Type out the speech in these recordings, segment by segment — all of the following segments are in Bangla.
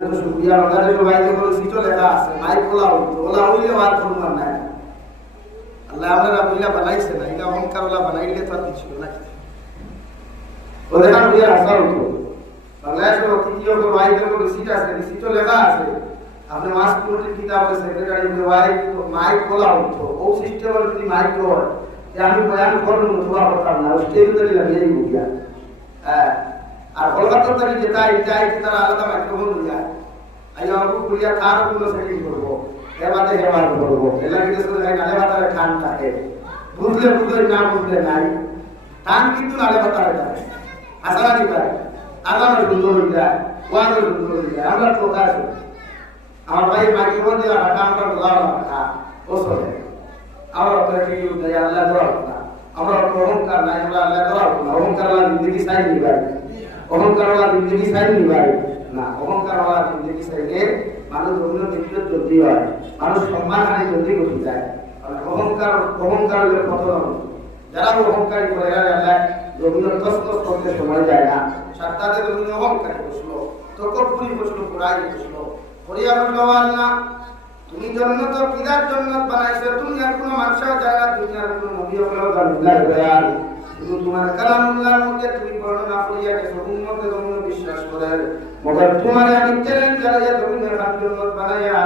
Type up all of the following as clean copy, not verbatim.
সুবিয়া বাজারে তো বাইরে করে সিটো লেখা আছে মাইক ওলা হইলে আর শুনবার নাই আল্লাহ আমরা বুইলা বানাইছে না এটা অহংকার ওলা বানাইলে তো কিছু না ও দেখা বুইয়া আসা হতো বাংলাদেশের তৃতীয় করে বাইরে করে সিট আছে সিটো লেখা আছে আপনি মাস পুরোটি কিতাবের সেক্রেটারি মাইক খোলা হতো ও সিস্টেমের যদি মাইক হয় যে আমি বয়ান করব তোরা করতাম না স্টেজ ধরে লাগিয়ে বুঝিয়া হ্যাঁ আর কলকাতা থেকে যেটা চাই তারা আলাদা মাইক্রোফোন দিয়া আইয়া আপু কুলিয়া কার কোনো সেটিং করব এবারে হেবার করব এলা কিছু নাই নালে বাতারে খান থাকে বুঝলে বুঝলে না বুঝলে নাই খান কিন্তু নালে বাতারে থাকে আসারা দি পারে আগামী সুন্দর হয়ে যায় ওয়াজ সুন্দর হয়ে যায় আমরা তো কাজ আমার ভাই মাইক্রোফোন দিয়া ঢাকা আমরা লাগাও ঢাকা ও চলে আমরা তো কি দেয় আল্লাহ দরকার না আমরা অহংকার নাই আমরা আল্লাহ দরকার না অহংকার আল্লাহ জিন্দগি সাই নিবাই অহংকার ওলা জিন্দগি সাই নিবাই না অহংকার ওলা জিন্দগি সাইলে মানুষ অন্য দিকে চলতে হয় মানুষ সম্মান হানি জলদি ঘটে যায় অহংকার হলে পতন যারা অহংকারী করে আল্লাহ রবীন্দ্র তস্তস করতে সময় যায় না সাতটাতে রবীন্দ্র অহংকারী বসলো তকব্বুরি বসলো পুরাই বসলো করিয়া বললো আল্লাহ তুমি জন্নত কিদার জন্নত বানাইছো দুনিয়ার কোনো মানুষও জানে না দুনিয়ার কোনো নবীও জানে না শুধু তোমার কালামুল্লাহর মধ্যে তুমি বর্ণনা করিয়া গেছো উম্মতে জন্য বিশ্বাস করে মগর তোমার আমি চ্যালেঞ্জ করিয়া দুনিয়ার জন্নত বানাইয়া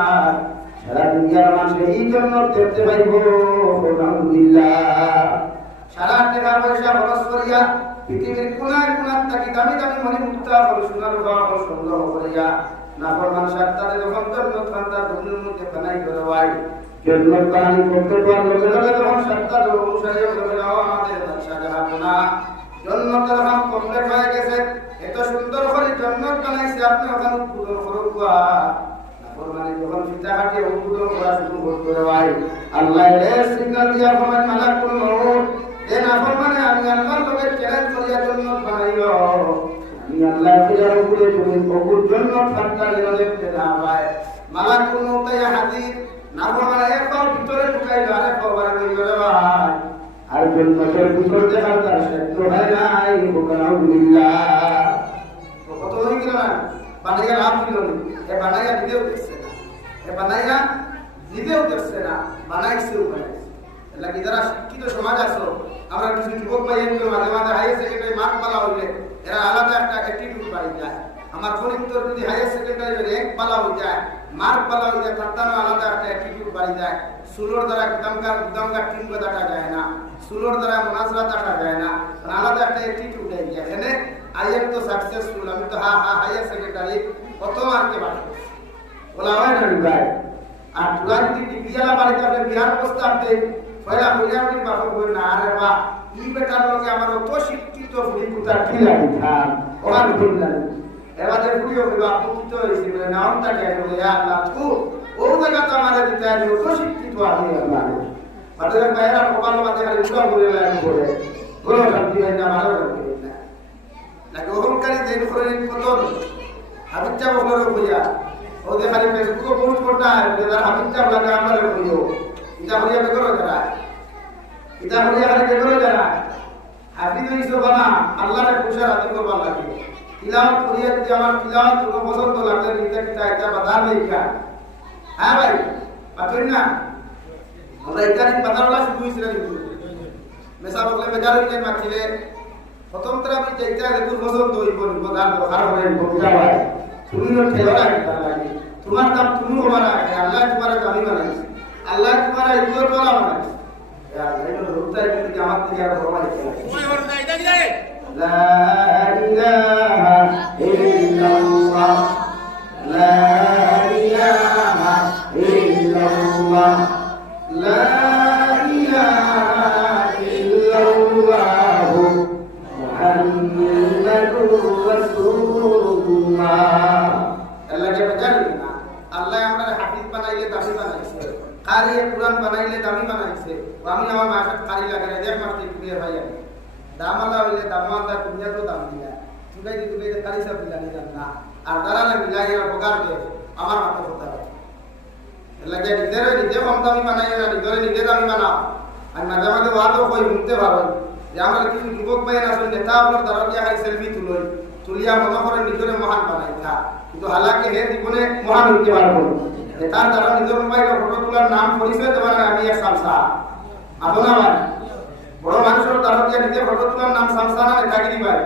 সারা দুনিয়ার মানুষ এই জন্নত দেখতে পাইব আলহামদুলিল্লাহ সারা টাকা পয়সা খরচ করিয়া পৃথিবীর কোনায় কোনায় থাকি দামি দামি মনি মুক্তা হল সোনার বাবা হল সুন্দর করিয়া নাফরমান সাত্তারে যখন জন্নত খান্তা দুনিয়ার মধ্যে বানাই করে হয় জন্নত বানাই করতে পারলে যখন সাত্তার অনুসারী হয়ে যাওয়া আমাদের বাদশা জাহান্নামা জন্নত যখন কমপ্লিট হয়ে গেছে এত সুন্দর করে জন্নত বানাইছে আপনি ওখানে উদ্বোধন করুকা নাফরমানি যখন ফিতাহাটি উদ্বোধন করা শুরু করে হয় আল্লাহ এর সিগন্যাল দিয়া ফরমান মালাকুল মউত এ নাফরমানি আমি আল্লাহর লগে চ্যালেঞ্জ করিয়া জন্নত বানাইলো আমি আল্লাহ ফিরার উপরে তুমি কবুল জন্নত ফাত্তা নিয়ে দেখতে না পায় মালাকুল মউত ইয়া হাজির নাফরমানি এক পাও ভিতরে ঢুকাইলো আরে কবরে লইলো রে ভাই আর জন্নতের ভিতর দেখার তার সত্য হয় নাই আলহামদুলিল্লাহ তো কত হয়ে গেল না বানাইয়া লাভ দিল এ বানাইয়া দিতেও দেখছে না এ বানাইয়া দিতেও দেখছে না বানাইছেও বানাইছে লাগি যারা শিক্ষিত সমাজ আছো আমরা কিছু যুবক ভাই একটু মাঝে মাঝে হাইয়ার সেকেন্ডারি মার্ক পালা হইলে এরা আলাদা একটা অ্যাটিটিউড বাড়ি যায় আমার গণিতর যদি হাইয়ার সেকেন্ডারি র্যাঙ্ক পালা হয়ে যায় মার্ক পালা হয়ে যায় তার আলাদা একটা অ্যাটিটিউড বাড়ি যায় সুলোর দ্বারা গুদামকার টিম ডাটা যায় না সুলোর দ্বারা মোনাজরা ডাটা যায় না আলাদা একটা অ্যাটিটিউড হয়ে যায় এখানে আই এম তো সাকসেসফুল আমি তো হাইয়ার সেকেন্ডারি কত মার্কে পাই বলা হয় না ভাই আর তুলা যদি ডিগ্রিয়ালা বাড়িতে আপনি বিহার প্রস্তাব দেয় পয়লা হইয়া আমি বাবা বলে না আরে বা ই বেটার লোকে আমার অত শিক্ষিত ফুলি কুতার কি লাগে থাম ওখানে বললেন এবারে ফুলি হবে আপত্তিত হয়েছে বলে নামটা কেন বলে আল্লাহ তু ও জায়গা তো আমাদের দিতে আছে অত শিক্ষিত আমি আল্লাহ বাজারে বাইরা কপাল মাঝে খালি উঠা বলে লাগে বলে বলো শান্তি হয় না ভালো লাগে না লাগে অহংকারী দেন করে কত হাবিজা বলরো কইয়া ও যে খালি ফেসবুকে পোস্ট করতা হয় যারা হাবিজা লাগে আমরা কইও এটা হইয়া বেগরো যারা এটা হইয়া খালি বেগরো যারা হাফিজ হইছো বানা আল্লাহর খুশার আদি করবার লাগে তিলাওয়াত করিয়া যদি আমার তিলাওয়াত কোনো পছন্দ লাগলে এটা বাধা নেই কা হ্যাঁ ভাই পাতুন না আমরা এটা নিয়ে বাধাওয়ালা শুরু হইছিল কিন্তু মেসা বলে মেজার হইতে মাছিলে প্রথম তরা আমি যেটা দেখুন পছন্দ হইব বাধার দরকার হবে বুঝা ভাই তুমি ঠেলা লাগে তোমার দাম তুমি হবানা আল্লাহ তোমার দামি বানাইছে আল্লাহ তোমার ইজ্জত বলা বানাইছে ইয়া এটা রুতাই কিন্তু আমার থেকে আর বড় আছে ওই ওর নাই দে লা ইলাহা ইল্লাল্লাহ লা ইলাহা ইল্লাল্লাহ লা ইলাহা ইল্লাল্লাহ মুহাম্মাদুর রাসূলুল্লাহ আল্লাহ কে জানি না আল্লাহ আমরা হাফিজ বানাইলে দামি বানাইছে কারি কুরআন বানাইলে দামি বানাইছে আমি আমার মাথায় কারি লাগালে দেখ মারতে দিয়ে ভাই দামালা হইলে দামালা দুনিয়া তো দাম দিলা তুই কারি সব দিলা না আর দাঁড়ালে মিলাইয়া বগার দে আমার মাথা কথা লাগে নিজে কম দামি বানাইয়া না নিজে দামি বানাও আর মাঝে মাঝে ওয়াদও কই মুক্তে ভালো যে আমার কিছু যুবক ভাই আসলে নেতা আপনার দ্বারা দিয়া খালি সেলফি তুলই তুলিয়া মনে করে নিজরে মহান বানাইতা, কিন্তু হালাকে হে জীবনে মহান হইতে পারবো তার দ্বারা নিজের মোবাইলে ফটো তোলার নাম পরিচয় দেওয়ার আমি এক সামসা আদো না ভাই। বড় মানুষের দ্বারা দিয়ে নিজে ফটো তোলার নাম সামসা না নেতাগিরি ভাই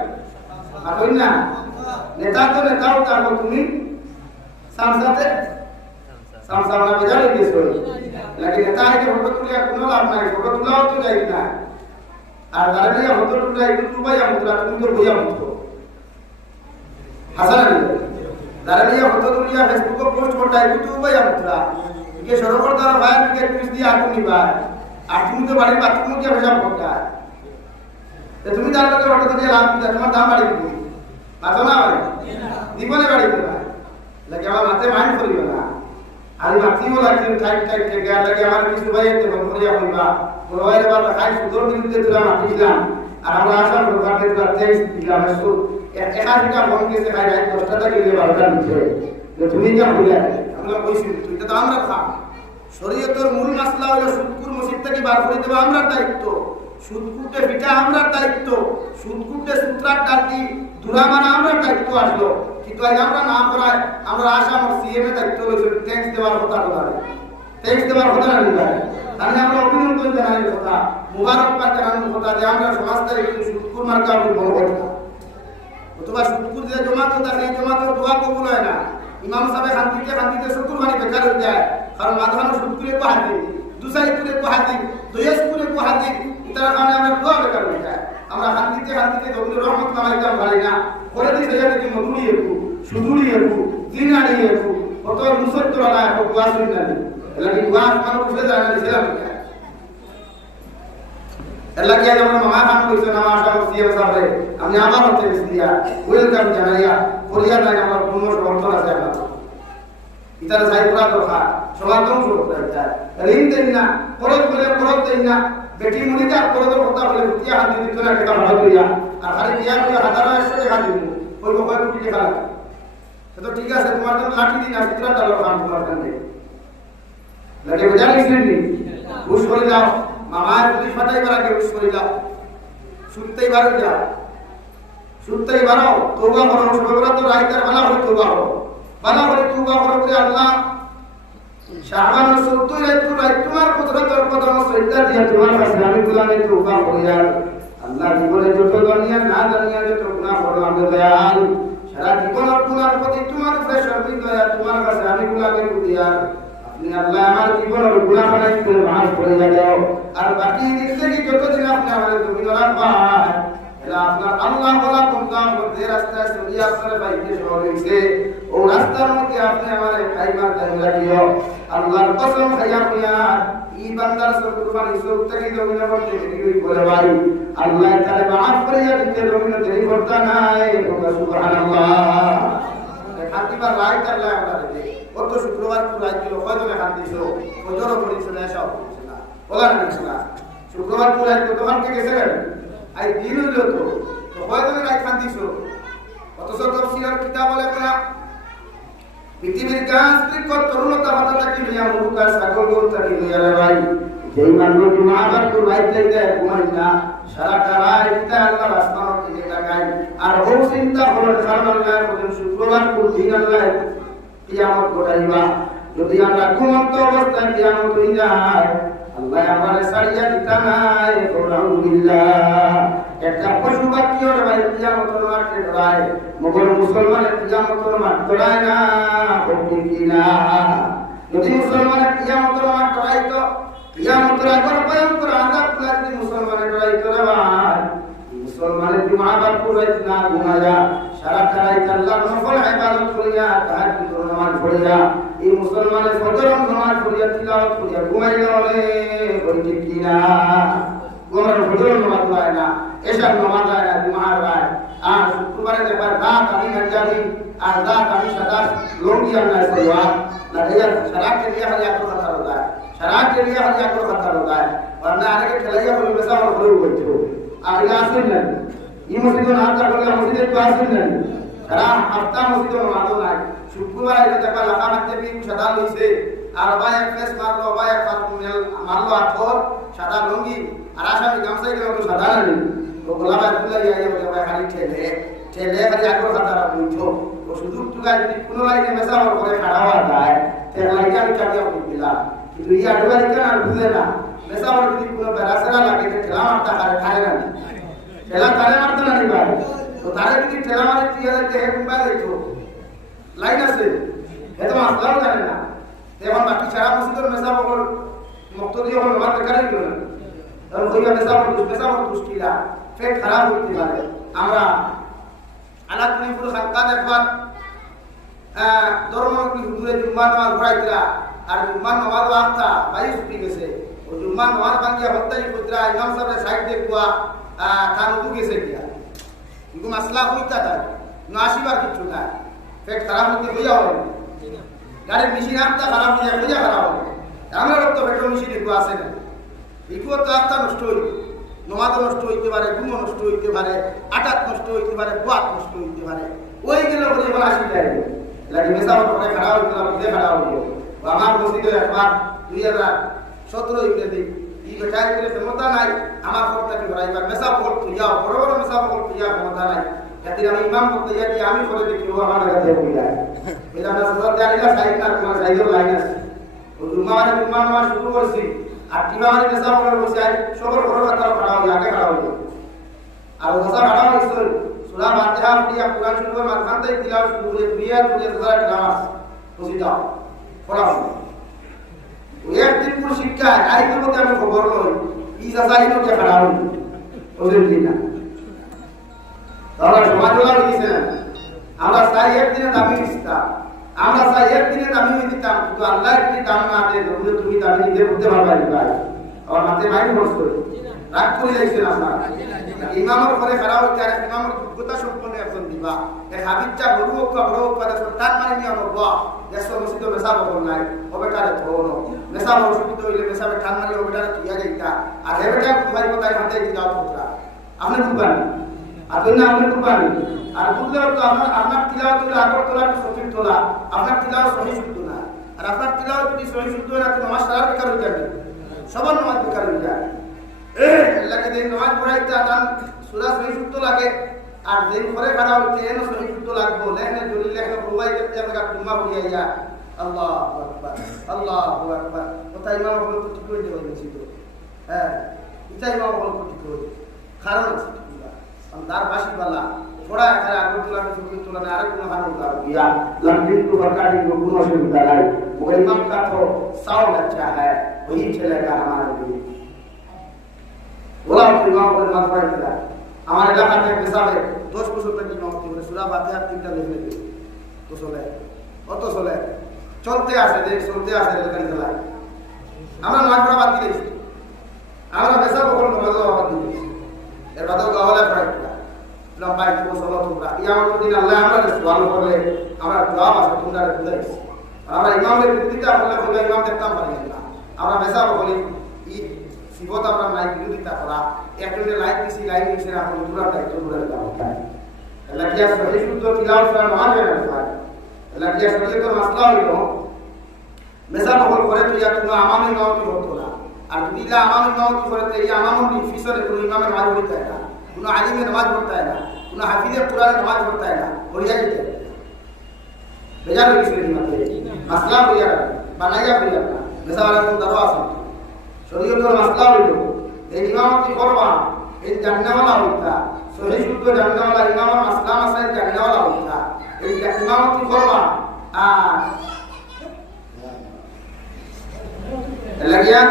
আদোই না। নেতা তো নেতাও তারপর তুমি সামসাতে সামসা না বেজা লেগেছো লাগে নেতা আগে ফটো তুলিয়া কোনো লাভ নাই, ফটো তোলাও তো যাই না। আর দ্বারা দিয়ে ফটো তুলা একটু ভাই আমরা তুমি তো বইয়া মতো হাসান আলী দাঁড়িয়ে ফটো তুলিয়া ফেসবুকে পোস্ট করতে ইউটিউব ভাই আমরা কে সরকার দ্বারা ভাই কে টুইট দিয়ে আপনি ভাই আর তুমি তো বাড়ির বাথরুমে গিয়ে ভেজা করতে তো তুমি তার লোকে ফটো দিয়ে লাভ দিতে তোমার দাম বাড়ি দিবি মাথা না বাড়ি জীবনে বাড়ি দিবে লাগে আমার মাথে মাইন্ড করিবে না। আর মাথিও লাগছে টাইট টাইট থেকে আর লাগে আমার কিছু ভাই এতে বন্ধুরিয়া হইবা বড় ভাইয়ের বাবা খাই সুদর বিরুদ্ধে তুলা মাতিছিলাম আর আমরা আসাম সরকারের ট্যাক্স দিলাম একশো একাধিকা মন গেছে খাই রাত 10টা থেকে 12টার ভিতরে তুমি যা বলে আমরা কইছি তুই তো আমরা খা শরীয়তের মূল মাসলা হলো সুদকুর মসজিদ থেকে বার করে দেওয়া আমরার দায়িত্ব, সুদকুটে পিঠা আমরার দায়িত্ব, সুদকুটে সূত্রার ডাকি দুরা মানা আমরার দায়িত্ব আসলো। কিন্তু আজ আমরা না করায় আমরা আসাম আর সিএম এর দায়িত্ব হয়েছে ট্যাক্স দেওয়ার কথা বলে ট্যাক্স দেওয়ার কথা না নিবে তাহলে আমরা অভিনন্দন জানাই কথা মুবারকবাদ জানানোর কথা যে আমরা সমাজটাই সুদকুর মার্কা বড় কথা অথবা সুদকুর যে জমাত হতা সেই জমাতের দোয়া কবুল হয় না। ইমাম সাহেব শান্তিতে শুক্রবারে বেকার হয়ে যায় কারণ মাঝখানে সুদকুরে কো হাতি দুসাইকুরে কো হাতি দয়াসকুরে কো হাতি ইতার কারণে আমরা দোয়া বেকার হয়ে যায়। আমরা শান্তিতে দবির রহমত কামাইতাম পারি না করে দিই সেটা কি মধুরি একু সুদুরি একু জিনারি একু কত মুসত্তর আলায় হোক দোয়া শুনি না এলা কি দোয়া মানুষ উঠে যায় না ছিলাম এলা কি আমরা মামা খান কইছে না আশা সিএম সাহেব আমি আবার হতে দিয়া ওয়েলকাম জানাইয়া করিয়া নাই আমার পূর্ণ সমর্থন আছে আমার ইতার সাইপুরা দরকার সবার দম শুরু করে যায় ঋণ দেন না খরচ বলে খরচ দেন না বেটি মনিকা খরচ কথা বলে রুটিয়া হাত দিতে না টাকা ভাড়া করিয়া আর খালি বিয়া করিয়া 1000 টাকা দিব কইব কয় কোটি টাকা তো ঠিক আছে তোমার তো লাঠি দিন আর কিতরা ডালার কাম তোমার কাছে লাগে বুঝা গেছেন নি ঘুষ করে দাও মামার পুলিশ ফাটাইবার আগে ঘুষ করে দাও শুনতেই বারো যাও শুনতেই বারো তওবা করো সবরা তো রাইতার ভালো হই তওবা করো ভালো করে তওবা করো করে আল্লাহ শাবান 70 রাত তোমার কুদরতের কদম সজদা দিয়া তোমার কাছে আমি গুলামে তওবা করি আর আল্লাহ জীবনে যত দুনিয়া না দুনিয়া যত গুনাহ করো আমি দয়াল সারা জীবন গুনার প্রতি তোমার উপরে সর্বি দয়া তোমার কাছে আমি গুলামে করি আর আপনি আল্লাহ আমার জীবনের গুনাহ বানাইতে মাফ করে দাও আর বাকি জিন্দেগি যতদিন আপনি আমাদের তুমি রাখবেন এলা আপনার আল্লাহ বলা তোমরা যে রাস্তায় চলি আপনার বাইকে শহর হইছে ও রাস্তার মধ্যে আপনি আমারে খাইবার দাম লাগিও আল্লাহর কসম খাইয়া কইয়া ই বান্দার সব কুরবানি সব থেকে জমিনে করতে দেরি করে ভাই আল্লাহ তাআলা maaf করিয়া দিতে জমিনে দেরি করতে নাই সুবহানাল্লাহ খাতিবার রাইট আল্লাহ আমরা দে কত শুক্রবার পুরাই কিলো কয়জনে খান দিছো কজরও পড়িছে না সব না বলা না শুক্রবার পুরাই কত খান কে গেছে আই দিন হলো তো কয়জনে রাইট খান দিছো অথচ তফসিরের কিতাব লেখা পৃথিবীর গাছ বৃক্ষ তরুণতা পাতা কি নিয়া মুখা সাগর গোলতা কি নিয়া ভাই যেই মানুষ মাবার তো রাইট লাইতে ঘুমাই না সারাটা রাত আল্লাহ আসমান থেকে তাকাই আর ও চিন্তা হলো সারাটা রাত শুক্রবার পুর দিন আল্লাহ কিয়ামত ঘটাইবা যদি আমরা ঘুমন্ত অবস্থায় কিয়ামত হই যায় আল্লাহ আমারে সারিয়া দিতা নাই আলহামদুলিল্লাহ একটা পশু বাকি ওর ভাই কিয়ামতের মাঠে দাঁড়ায় মগর মুসলমানের কিয়ামতের মাঠ দাঁড়ায় না হোক কি না যদি মুসলমানের কিয়ামতের মাঠ দাঁড়াইতো কিয়ামতের আগর ভয়ঙ্কর আযাব লাগবে মুসলমানের দাঁড়াইতো রে ভাই মুসলমানের দিমাগ পুরাই না ঘুমায়া সারা রাত আল্লাহর নফল ইবাদত করিয়া তাহাজ্জুদ নামাজ পড়িয়া এই মুসলমানের ফজর নামাজ পড়িয়া তিলাওয়াত করিয়া ঘুমাইল রে বলি কি না গোমর ফজর নামাজ পড়ায় না এসব নামাজ হয় না দিমাগ হয় আর শুক্রবারে একবার রাত আমি যাবি আর রাত আমি সাদা লঙ্গি আনা সেবা না দেয়া সারা के लिए हर यात्रा करता होता है शराब के लिए हर यात्रा करता होता है वरना आने के खिलाइया को वैसा और भरे हुए थे आगे आसुन नहीं ये मस्जिद ना आता बोला मस्जिद तो आसुन नहीं शराब हफ्ता मस्जिद में मानो ना शुक्रवार के तक लगा मत भी सदा लइसे আর ভাই এক ফেস মারলো ভাই এক মারলো আঠর সাদা লুঙ্গি আর আসামি গামছাই গেল তো সাদা নেই তো গোলা ভাই তুলে গিয়ে ভাই খালি ঠেলে ছেলে খালি আগর খাতারা বুঝছো ও সুযোগ টুকাই যদি কোনো লাইনে মেসাবর করে খাড়া হওয়া যায় তাহলে লাইনে আমি কাটিয়া দিলাম কিন্তু এই আডুয়ারি কেন আর বুঝে না মেসাবর যদি কোনো বেড়াসেরা লাগে ঠেলা মারতে খায় না ঠেলা তারে মারতে না নিবার তো তারে যদি ঠেলা মারে 3000 টাকা কুম্বা দিতো লাইন আছে এত মাসলাও জানে না এখন বাকি সারা মসজিদের মেসাবর মুক্ত দিয়ে হল আমার বেকারই গেল না তখন কইবা মেসাবর দুষ্টিরা পেট খারাপ হইতে পারে আমরা আলাদ পুলিপুর খানকা দেখবার ধর্ম কি হুজুরে জুম্মা নামাজ পড়াইতরা আর জুম্মা নামাজ ওয়াক্তা বাইশ ছুটি গেছে ও জুম্মা নামাজ ভাঙ্গিয়া হত্যাই পুত্রা ইমাম সাহেবের সাইড দেখুয়া থানুতু গেছে কিয়া কিন্তু মাসলা হইতা তার না আসিবার কিছু না পেট খারাপ হইতে হইয়া হবে গাড়ির মেশিন আত্মা খারাপ হইয়া খারাপ হবে আমরা তো পেট্রোল মেশিন একটু আসে না একটু তো আত্মা নষ্ট হইল নমাজও নষ্ট হইতে পারে ঘুমও নষ্ট হইতে পারে আটাত নষ্ট হইতে পারে বাত নষ্ট হইতে পারে ওই গেলে বলে এবার আসি যায় লাগে মেসাবর করে খারাপ হইতে না বুঝে খারাপ হইল আমার মসজিদে একবার 2017 ইংরেজি এই বেটাই করে ক্ষমতা নাই আমার সবটাকে ভরাইবার মেসাবর তুইয়াও বড় বড় মেসাবর তুইয়া ক্ষমতা নাই একদিন আমি ইমাম করতে যাই আমি করে দেখি ও আমার কাছে হয়ে যায় এটা আমরা সবার জানিলা সাইড না তোমার সাইডেও লাইন আছে ও জুম্মা নামাজ শুরু করছি আর কিভাবে মেসাবর বসে সবার বড় কথা খারাপ হয়ে আগে খারাপ হয়ে আর ওসা খারাপ হয়েছে সূরা ফাতিহা পড়িয়া কুরআন শুরু করে মাঝখান থেকে তিলাওয়াত শুরু করে দুইয়া দুইয়া সূরা নামাজ বসে যাও পড়াও ওই একদিন পুরো শিক্ষা আইতে মধ্যে আমি খবর লই এই সাসাইনো কে খারাপ হই ওদের দিন না তাহলে সমাজওয়ালা দিছে আমরা চাই একদিনে দামি দিতাম আমরা চাই একদিনে দামি দিতাম কিন্তু আল্লাহ যদি দাম না দেয় তাহলে তুমি দামি দিতে বলতে পারবে না আর মাঝে মাইন্ড ফোর্স করে রাগ করে যাইছেন আপনারা ইমামের পরে খারাপ হইতে আর ইমামের যোগ্যতা সম্পন্ন একজন দিবা এক হাবিবটা বড় হোক বড় হোক তার মানে নিয়ে আমার বাবা দেশ মসজিদ মেসাবর নাই ওবেটারে ধরো মেসাবর সুবিধা হইলে মেসাবের ঠান মানে ওবেটারে তুইয়া যাইতা আর হেবেটা ভাই কোথায় হাতে দিলাও তোমরা আপনি বুঝবেন আর না আপনি বুঝবেন আর বুঝলে তো আপনার তিলাওয়াত হলো আগর তোলা সঠিক তোলা আপনার তিলাওয়াত সহি শুদ্ধ না আর আপনার তিলাওয়াত যদি সহি শুদ্ধ না তো নামাজ সারা বেকার হয়ে যাবে সবার নামাজ বেকার হয়ে যায় আল্লাহকে দিন নামাজ পড়াইতে আদান সূরা সহি শুদ্ধ লাগে আর দিন পরে খাড়া হইতে এনো সহি শুদ্ধ লাগবো লেখনে জলি লেখনে প্রবাই করতে আমরা জুম্মা পড়িয়া আল্লাহু আকবার আল্লাহু আকবার কথা ইমাম বলে তো ঠিক হয়ে যাবে মসজিদ হ্যাঁ এটা ইমাম বলে তো ঠিক হয়ে কারণ আছে দার বাসি वाला थोड़ा अगर आगे तुला के सुन तुला ने आरे गुना हानो उतार दिया लंबिन को बरकाटी को गुना से उतारा वो इमाम का तो 100 अच्छा है वही चलेगा हमारे लिए बोला इमाम को मत पढ़ दिया हमारे इलाका में मिसाल है 10 बছর तक इमाम थी सूरा फातिहा तीनটা লিখে দিই তো চলে অত চলে চলতে আসে দেখ চলতে আসে এলাকা চলে আমরা নামাজ পড়া বাদ দিয়েছি আমরা বেসা বকল নামাজ বাদ দিয়েছি এর বাদেও গাওয়ালে পড়া লম্বাই তো চলো তোমরা ইয়ামত দিন আল্লাহ আমাদের সুবহান করলে আমরা জবাব আছে তোমরা বুঝাইছি আমরা ইমামের বিরোধিতা বললে বলে ইমাম দেখতাম পারি না আমরা বেসা বলি ই সিবত আমরা নাই বিরোধিতা করা একজনে লাইট দিছি লাইট দিছি না আমরা পুরো দায়িত্ব ধরে দাও আল্লাহ কি সহি শুদ্ধ তিলাওয়াত করা নামাজ পড়া হয় আল্লাহ কি শরীয়তের মাসলা হইলো মেসা বকল করে তুই তুমি আমাম ইমামতি হতো না আর যদি ইলা আমাম ইমামতি করে এই আমামতি ফিসরে কোনো ইমামের নামাজ পড়তে হয় না কোনো আলিমের নামাজ পড়তে হয় না কোনো হাফিজের কোরআনের নামাজ পড়তে হয় না পড়িয়া যেতে বেজার হয়ে গেছে মাসলা হইয়া বানাইয়া হইয়া না মেসা ওয়ালা কোন দাওয়া আছে শরীয়তের মাসলা হইলো এই ইমামতি করবা এই জান্নাওয়ালা হইতা সহি শুদ্ধ জান্নাওয়ালা ইমামের মাসলা মাসাইল জান্নাওয়ালা হইতা এই ইমামতি করবা আর লাগিয়া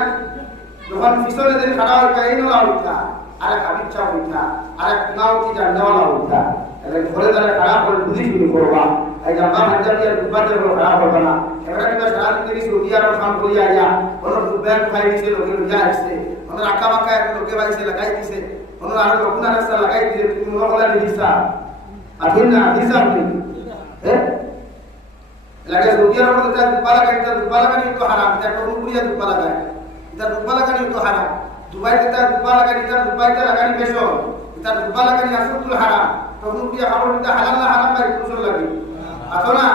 যখন ফিসলে দিন খাড়া হইতা এই নলা হইতা আর এক আবিচ্ছা হইতা আর এক ইমামতি জান্নাওয়ালা হইতা এবার ঘরে দাঁড়া খাড়া করে বুঝি শুরু করবা এই জামা হাজারিয়ার দুবাদের করে খাড়া করবা না এবার কিন্তু সারা জিন্দগি সৌদিয়ার কাম করিয়া আইয়া কোনো দুবাই খাই দিছে লোকে লইয়া আসছে কোনো আঁকা বাঁকা এক লোকে বাইছে লাগাই দিছে কোনো আর লোকনা রাস্তা লাগাই দিছে তুমি মনে করলা দিছা আদিন না দিছা আপনি হ্যাঁ লাগে সৌদিয়ার মধ্যে তা দুবা লাগানি তো হারাম তা কোনো পুরিয়া দুবা লাগায় এটা দুবা লাগানি তো হারাম দুবাইতে তা দুবা লাগানি তা দুবাইতে লাগানি বেশো এটা দুবা লাগানি আসল হারাম কোনো পুরিয়া খাবার এটা হালাল না হারাম ভাই কুসল লাগে আতো না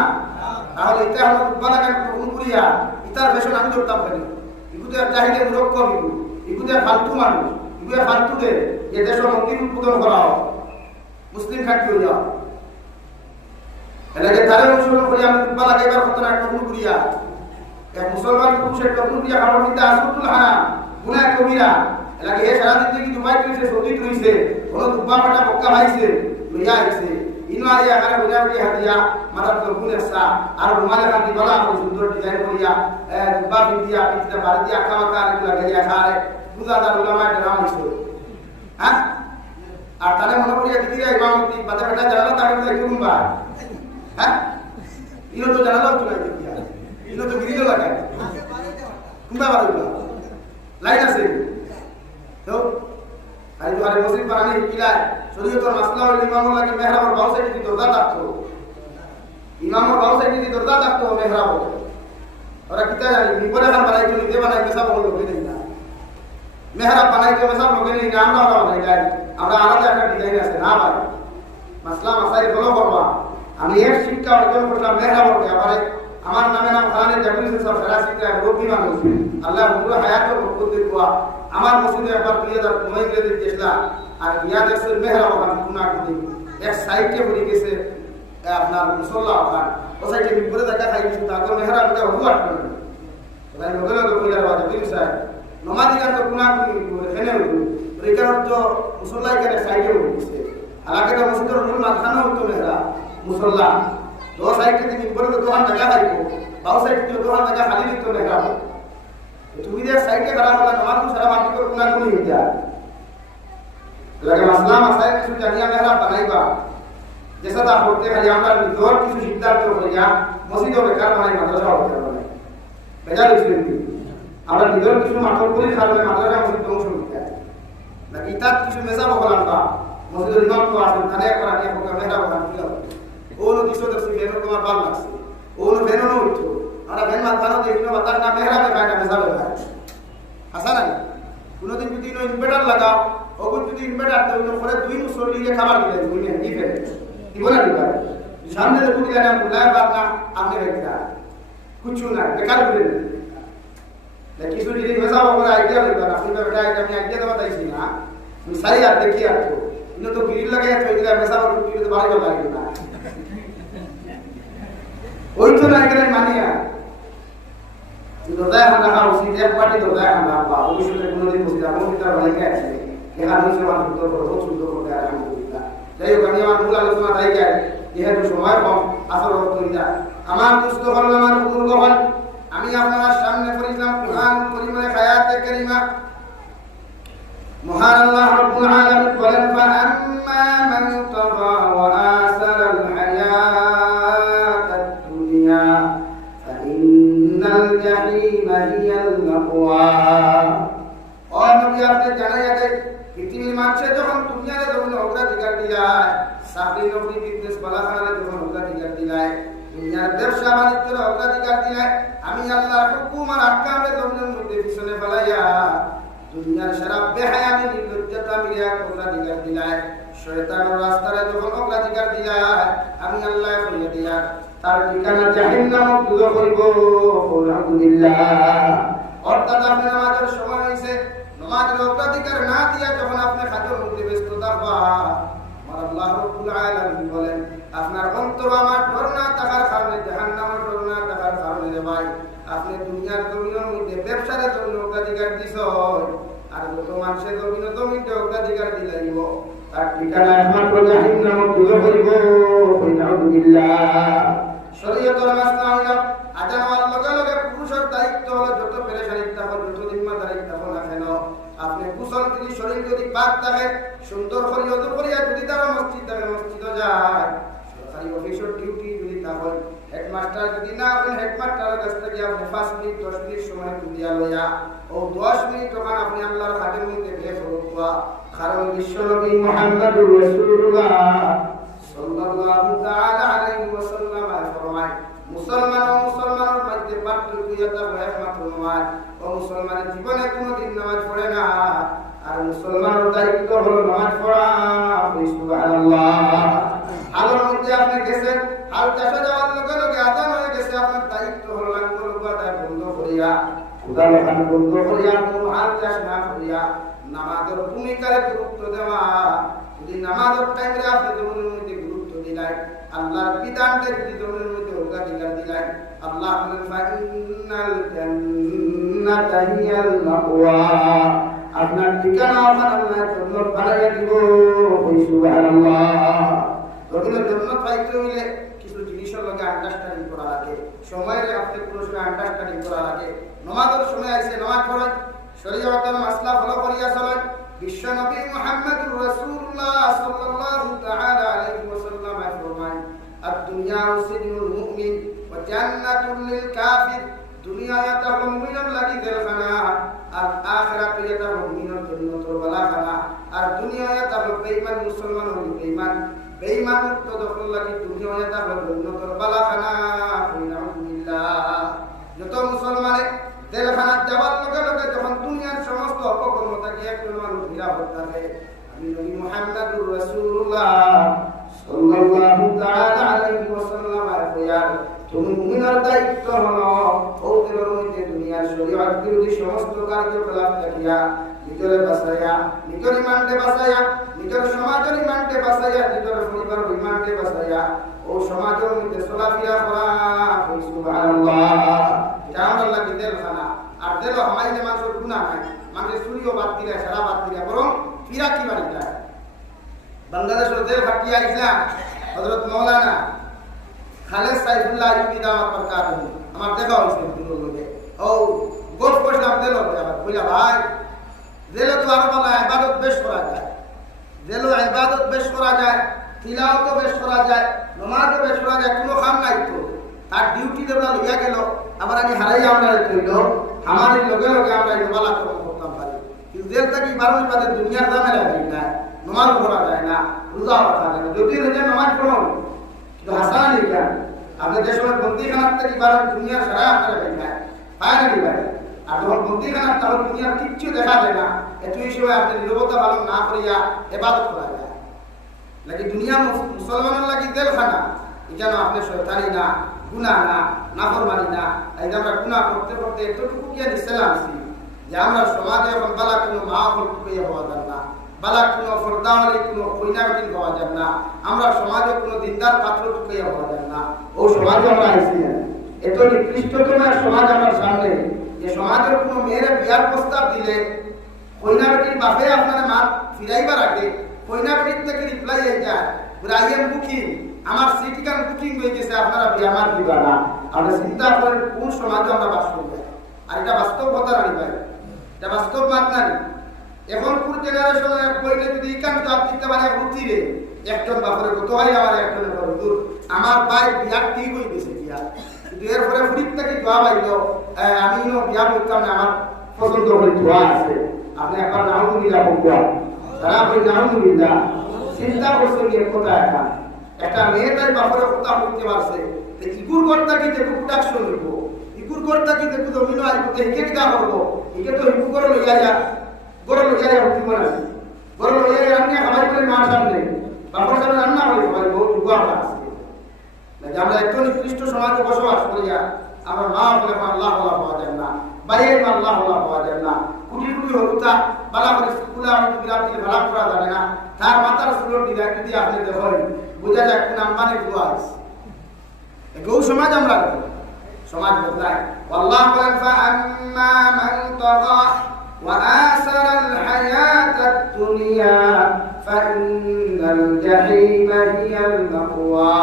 তাহলে এটা হলো দুবা লাগানি কোনো পুরিয়া ইতার বেশো আমি ধরতাম কেন ইগুতে চাহিদা মুরক্কব ইগুতে ফালতু মানুষ ইগুতে ফালতু দে এ দেশ মন্দির উদ্বোধন করা হয় মুসলিম খাট করিয়া এলাকে তারে অনুসরণ করিয়া আমি কুব্বা লাগাইবার কথা না কবুল করিয়া এক মুসলমান পুরুষের কবুল করিয়া খাবার মধ্যে আসরতুল হারাম গুনাহ কবিরা এলাকে এ সারা দিন থেকে দুবাই করেছে সৌদি হইছে বড় দুব্বা ফাটা বক্কা ভাইছে লইয়া আইছে ইনো আইয়া আরে বুঝা কি হাতিয়া মাথার তো গুনে সা আর রুমালে কাটি বলা আমি সুন্দর ডিজাইন করিয়া দুব্বা বিদিয়া পিছটা বাড়ি আকা মাকা আর লাগাইয়া খারে বুঝাদার উলামা ডরাম হইছে হ্যাঁ আর তারে মনে করিয়া দিদিরা ইমামতি বাদা বেটা জানালা তারে তো একটু গুম্বা হ্যাঁ ইনো তো জানালা তো নাই দিয়া ইনো তো গিরিলো লাগায় কুম্বা বাড়িলা লাইন আছে তো আই তো আরে মসজিদ বানানি কিলায় শরীয়তের মাসলা হইল ইমামুল লাগে মেহরাবর বাউসে যদি দরজা থাকতো ইমামুর বাউসে যদি দরজা থাকতো মেহরাবর ওরা কিতা জানি বিপরে হার বানাইতো নিজে বানাইতে সব বড় লোকে নেই না মেহরাব বানাইতে সব লোকে নেই না আমরা বানাই যাই আমরা আলাদা একটা ডিজাইন আছে না ভাই মাসলা মাসাই ফলো করবা আমি এক শিক্ষা অর্জন করলাম মেহরাবরকে আমারে আমার নামে নাম খানে জামিল সব সারা শিক্ষা রোগী মানুষ আল্লাহ পুরো হায়াতের বরকত দেওয়া আমার মসজিদে একবার 2009 ইংরেজি দেশলা আর ইয়াদের মেহরাব খান গুনাহ দিন এক সাইডে পড়ে গেছে আপনার মুসল্লা খান ও সাইডে বিপরে দেখা খাই কিছু তারপর মেহরাবটা হবু আটকে তাই নগলে তো কইরা বাজে বিল সাহেব নমাজি গান তো গুনাহ করে খেনে হইল রেকার তো মুসল্লা এখানে সাইডে পড়ে গেছে আলাকে তো মসজিদের মূল মাথানো হতো মেহরাব মুসল্লা দো সাইডে থেকে বিপরে তো দোকান দেখা খাইবো বাউ সাইডে তো দোকান দেখা খালি দিত মেহরাব তুমি যে সাইডে খারাপ হলা নমাজ সারা বাকি করে গুনাহ করে হইতা লাগে মাসলা মাসাইল কিছু জানিয়া মেহরাব বানাইবা जैसा ता होते हैं আমরা নিদর কিছু সিদ্ধান্ত করিয়া মসজিদ ও বেকার বানাই মাদ্রাসা হতে পারে বেজার হইছে আমরা নিদর কিছু মাঠর করি কারণে মাদ্রাসা মসজিদ ধ্বংস হইছে নাকি তার কিছু মেজাব হলাম তা মসজিদের ইমাম তো আসেন তানে করা নিয়ে কোকা মেহরাব বানাইলা ও নো কিছু দেখছি বেনো তোমার ভালো লাগছে ও নো বেনো নো উঠো আমরা বেন মাথানো দেখিনো বাতার না মেহরাবে বাইনা মেজাবে ভাই আসা না কোনদিন যদি নো ইনভার্টার লাগাও ওগুলো যদি ইনভার্টার তো করে দুই মুসল্লিকে খাবার দিলে দুই নে কি ফেলে দিবনা দিবা সামনে তো কুড়ি জানা বুলায় বাবা আপনি রেখা কিছু না বেকার বলে না কিছু যদি মেজাব করে আইডিয়া লইবা আপনি বেটা আমি আইডিয়া দেওয়া দাইছি না তুমি সাই আর দেখি আর তো ইনো তো গিরিল লাগাইয়া থই দিলা মেজাব রুটি তো বাড়ি লাগে না ওই তো না এখানে মানিয়া দরজায় হানা খাওয়া উচিত এক পাটি দরজায় হানা বা ভবিষ্যতে কোনোদিন বসে আমার ভিতরে বানাইকে আছে এখানে হচ্ছে আমার ভিতর বহুত সুন্দর করে আলহামদুলিল্লাহ যাই হোক আমি আমার মূল আলোচনা তাই যাই যেহেতু সময় কম আসর করি না আমার দুস্থ হল আমার বুজুর্গ হল আমি আপনার সামনে পড়িলাম কুরআন পরিমাণে হায়াতে কারিমা মহান আল্লাহ রাব্বুল আলামিন বলেন ফাআম্মা মান তাগা ওয়া আসারাল হায়াতাদ দুনিয়া ফাইন্নাল জাহিমা হিয়াল মাওয়া ও নবী আপনি জানাই আগে পৃথিবীর মানুষে যখন দুনিয়ারে যখন অগ্রাধিকার দিলায় চাকরি নকরি বিজনেস বালাখানারে যখন অগ্রাধিকার দিলায় দুনিয়ার ব্যবসা বাণিজ্যের অগ্রাধিকার দিলায় আমি আল্লাহর হুকুম আর আহকামে জমিনের মধ্যে পিছনে ফেলাইয়া দুনিয়ার সারা বেহায়ামি নির্লজ্জতা মিলিয়া অগ্রাধিকার দিলায় শয়তানের রাস্তায় যখন অগ্রাধিকার দিলায় আমি আল্লাহ কইয়া দিয়া তার ঠিকানা জাহান্নাম দূর করিব আলহামদুলিল্লাহ অর্থাৎ আপনি নামাজের সময় হইছে নামাজের অগ্রাধিকার না দিয়া যখন আপনি খাদ্যের মধ্যে ব্যস্ত থাকবা আমার আল্লাহ রাব্বুল আলামিন বলেন আপনার অন্তর আমার ডর না থাকার কারণে জাহান্নামের ডর না থাকার কারণে রে ভাই আপনি দুনিয়ার জমিনের মধ্যে ব্যবসার জন্য অগ্রাধিকার দিছ আর যত মানুষের জমিনের জমিতে অগ্রাধিকার দিলাইব তার ঠিকানা একমাত্র জাহান্নাম দূর করিব আলহামদুলিল্লাহ শরীয়তের মাসলা হইল আজান হওয়ার লগে লগে পুরুষের দায়িত্ব হলো যত পেরেশানি থাকো যত জিম্মাদারি থাকো না কেন আপনি কুশল তিনি শরীর যদি পাক থাকে সুন্দর করে ওযু করিয়া যদি তার মসজিদ থাকে মসজিদে যায় সরকারি অফিসের ডিউটি যদি তা হয় হেডমাস্টার যদি না আপনি হেডমাস্টারের কাছ থেকে আপনি 5 মিনিট 10 মিনিট সময় দিয়া লইয়া ও 10 মিনিট তখন আপনি আল্লাহর খাদের মধ্যে বের হওয়া কারণ বিশ্বনবী মুহাম্মদুর রাসূলুল্লাহ সাল্লাল্লাহু তাআলা আলাইহি ওয়াসাল্লাম ফরমায় মুসলমান ও মুসলমানের মধ্যে পার্থক্য এটা একমাত্র নামাজ ও মুসলমানের জীবনে কোনোদিন নামাজ পড়ে না আর মুসলমানের দায়িত্ব হলো নামাজ পড়া সুবহানাল্লাহ আলোর মধ্যে আপনি গেছেন হাল চাষে যাওয়ার লগে লগে আজান হয়ে গেছে আপনার দায়িত্ব হলো লাঙ্গল বাদায় বন্ধ করিয়া খুদা লোকান বন্ধ করিয়া কোনো হাল চাষ না করিয়া নামাজের ভূমিকায় গুরুত্ব দেওয়া যদি নামাজের টাইমে আপনি জমিনের মধ্যে গুরুত্ব দিলেন, আল্লাহর বিধানকে যদি জমিনের মধ্যে অগ্রাধিকার দিলেন, আল্লাহ বলেন ফাইনাল জান্নাতা হিয়াল মাওয়া, আপনার ঠিকানা আমার আল্লাহ জান্নাত বানাইয়া দিব। সুবহানাল্লাহ। জমিনের জান্নাত পাইতে হইলে কিছু জিনিসের লগে আন্ডারস্ট্যান্ডিং করা লাগে, সময়ের আপনি কোনো সময় আন্ডারস্ট্যান্ডিং করা লাগে। নামাজের সময় আইছে নামাজ পড়েন, শরীয়তের মাসলা ফলো করিয়া চলেন। বিশ্ব নবী মুহাম্মদুর রাসূলুল্লাহ সাল্লাল্লাহু তাআলা আলাইহি ওয়াসাল্লাম ফরমান, আদ-দুনিয়া সিজনুল মুমিন ওয়া জান্নাতুল লিল কাফির। দুনিয়া এটা মুমিনের লাগি জেলখানা, আর আখিরাত এটা মুমিনের জন্য তোরবালাখানা। আর দুনিয়া এটা বেঈমান মুসলমানের বেঈমান, বেঈমান মুক্ত দখল লাগি দুনিয়া এটা জন্য তোরবালাখানা। আলহামদুলিল্লাহ। যত মুসলমানে জেলখানাত যাওয়ার লগে লগে যখন দুনিয়ার সমস্ত অপকর্মতাকে একজন মানুষ নিরাপদ থাকে, আমি নবী মুহাম্মদুর রাসূলুল্লাহ সাল্লাল্লাহু তাআলা আলাইহি ওয়াসাল্লাম আয়াত, তুমি মুমিনের দায়িত্ব হলো ওদের মধ্যে দুনিয়ার শরীয়ত বিরোধী সমস্ত কার্যকলাপ থাকিয়া নিজের বাঁচাইয়া, নিজের ইমানকে বাঁচাইয়া, নিজের সমাজের ইমানকে বাঁচাইয়া, নিজের পরিবারের ইমানকে বাঁচাইয়া ও সমাজের মধ্যে চলাফেরা করা। সুবহানাল্লাহ। এটা আমার লাগে জেলখানা। আর জেল হামাইলে মানুষের গুনাহ নাই, মানুষের চুরিও বাদ দিলে, সারা বাদ দিলে, বরং ফিরা কি বাড়ি যায়। বাংলাদেশের জেল ফাটিয়া ইসলাম হযরত মাওলানা খালেদ সাইফুল্লাহ আইয়ুবী দামাত বরকাতুহু আমার দেখা হয়েছে দুটোর মধ্যে। ও গোট করলাম জেল আবার কইলা ভাই, জেলে তো আরো বলা ইবাদত বেশ করা যায়, জেলে ইবাদত বেশ করা যায়, তিলাওয়াত বেশ করা যায়, নামাজও বেশ করা যায়, কোনো কাম নাই তো। তার ডিউটি দেবলা লইয়া গেল, আবার আমি হারাই আমরা কইল আমার লগে লগে আমরা ইবালা করতাম পারি। কিন্তু জেল থেকে 12 বাদে দুনিয়ার দামে লাগে না, নামাজ পড়া যায় না, রোজা রাখা যায় না। যদি রোজা নামাজ পড়ো কিন্তু হাসান লিখা আপনি যে সময় বন্দিখানার থেকে 12 দুনিয়ার সারা আপনারা দেখায় ফাইনালি ভাই। আর যখন বন্দিখানার তখন দুনিয়ার কিচ্ছু দেখা যায় না, এতই সময় আপনি নিরবতা পালন না করিয়া ইবাদত করা যায় নাকি দুনিয়া মুসলমানের লাগি জেলখানা। এখানে আপনি শয়তানি না, গুনাহ না, নাফরমানি না। এই যে আমরা গুনাহ করতে করতে এতটুকু কি নিছিলাম যে আমরা সমাজে এখন বালা কোনো মাহফিল টুকাইয়া হওয়া যায় না, বালা কোনো ফরদাওয়ালি কোনো কইনাবাটি হওয়া যায় না, আমরা সমাজে কোনো দিনদার পাত্র টুকাইয়া হওয়া যায় না। ও সমাজে আমরা আইছি এত নিকৃষ্টতম সমাজ আমার সামনে, যে সমাজের কোনো মেয়ের বিয়ার প্রস্তাব দিলে কইনাবাটির বাপে আপনারা মা ফিরাইবার আগে কইনাবাটির থেকে রিপ্লাই আই যায়, আই এম বুকিং, আমার সিট কান বুকিং হয়ে গেছে, আপনারা বিয়া আমার দিবা না। আমরা চিন্তা করেন কোন সমাজে আমরা বাস করি। আর এটা বাস্তব কথা রানি ভাই, এটা বাস্তব মাত্রানি। এখন পুরো জেনারেশনের কইলে যদি ইকান জবাব দিতে পারে রুতিরে একজন বাপরে কত হয়, আমার একজনের বড় দূর আমার ভাই বিয়া ঠিক হয়ে গেছে বিয়া, কিন্তু এরপরে ফুরিত থেকে জবাব আইলো আমি বিয়া করতাম না, আমার পছন্দ করে দোয়া আছে। আপনি একবার নাউজুবিল্লাহ বলবেন, তারা আপনি নাউজুবিল্লাহ চিন্তা করছেন এর কথা। একটা মেয়ে তার বাপরে কথা বলতে পারছে, ইগুর কর্তাকে যে প্রোডাকশন হইব, ইগুর কর্তাকে যে জমিন আইব, একে কিনা করবো, একে তো ইগু করে লইয়া যা গরম লইয়া উঠিব না, গরম লইয়া রান্না খাবার করে মার সামনে বাপর সামনে রান্না করে খাবার বহুত যুগা আছে। আমরা এত নিকৃষ্ট সমাজে বসবাস করিয়া আমার মা বলে আল্লাহ বলা পাওয়া যায় না, বাইরে আল্লাহ বলা পাওয়া যায় না, কুটি কুটি হরুতা বালা করে স্কুলে আমি বিরাট দিলে ভাড়া করা যাবে না, তার মাথার সুলোর দিলে যদি আপনি দেখেন বোঝা যায় কোন আম্বানি দোয়া আছে। গৌ সমাজ আমরা সমাজ বদলায়। আল্লাহ বলেন ফাআম্মা মান তাগা وآثر الحياة الدنيا فإن الجحيم هي المأوى।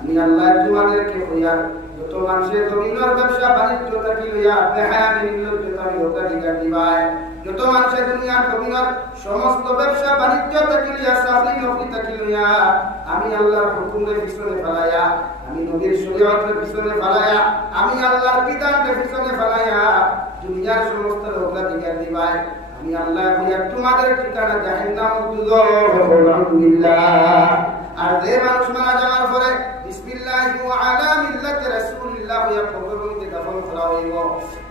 আমি আল্লাহ তোমাদেরকে হইয়া যত মানুষের জমিনের ব্যবসা বাণিজ্য থাকি লইয়া বেহায়ানি নির্লজ্জতামি অত্যাধিকার দিবায়, যত মানুষের দুনিয়ার জমিনের সমস্ত ব্যবসা বাণিজ্য থাকি লইয়া চাকরি নকরি থাকি লইয়া আমি আল্লাহর হুকুমের পিছনে ফেলাইয়া, আমি নবীর শরীয়তের পিছনে ফেলাইয়া, আমি আল্লাহর বিধানের পিছনে ফেলাইয়া দুনিয়ার সমস্ত অগ্রাধিকার দিবায়, আমি আল্লাহ হইয়া তোমাদের ঠিকানা জাহান্নাম দুজখ। আলহামদুলিল্লাহ। আর যে মানুষ মারা যাওয়ার পরে বিসমিল্লাহি ওয়া আলা মিল্লাতি রাসূলিল্লাহ হইয়া কবরের মধ্যে দাফন করা হইব,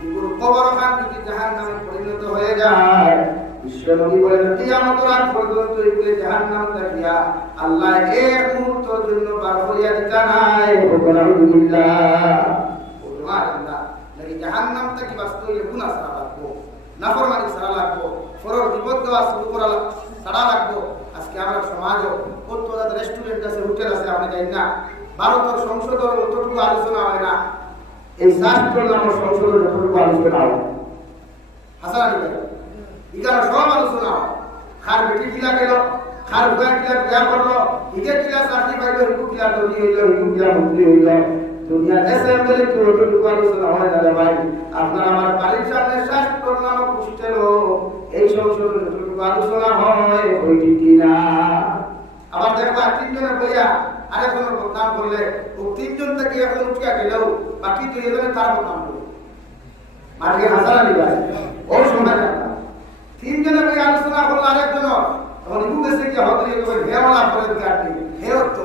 এগুলো কবরখান যদি জাহান্নামে পরিণত হয়ে যায়, বিশ্বনবী বলেন কিয়ামতের আগ পর্যন্ত এগুলো জাহান্নাম থাকিয়া আল্লাহ এক মুহূর্তের জন্য বার করিয়া দিতা নাই। আলহামদুলিল্লাহ। সুবহানাল্লাহ। লাগি জাহান্নাম থেকে বাঁচতে হইলে গুনাহ ছাড়া লাগবো, নাফরমানি ছাড়া লাগবো, ফরর বিপদ দেওয়া শুরু করা ছাড়া লাগবো। আজকে আমরা সমাজও কত রেস্টুরেন্ট আছে, হোটেল আছে, আপনি জানেন না ভারতের সংসদের অতটুকু আলোচনা হয় না, এই শাস্ত্র নামের সংসদের যতটুকু আলোচনা হয় হাসান আলী ভাই এখানে সব আলোচনা হয়। খার বেটি কিলা গেল, খার ভুয়া কিলা বিয়া করলো, ইকে কিলা চাকরি পাইল, হিকু কিলা দলি হইল, হিকু কিলা মন্ত্রী হইল, দুনিয়ার অ্যাসেম্বলি যতটুকু আলোচনা হয় না ভাই। আপনার আমার বাড়ির সামনে শাস্ত্র নামক হোস্টেল, এই সংসদের যতটুকু আলোচনা হয় ওইটি কিনা। আবার দেখবা তিনজনের বইয়া আরেকজনের বদনাম করলে ও তিনজন থেকে এখন উঠিয়া গেলেও বাকি দুইজনে তার বদনাম করবে। মাঝে হাসান আলী ভাই ও শোনা যায় না, তিনজনের বইয়া আলোচনা করলো আরেকজন তখন ইবু গেছে কি হতরি হেওয়ালা করে কাটনি হেও তো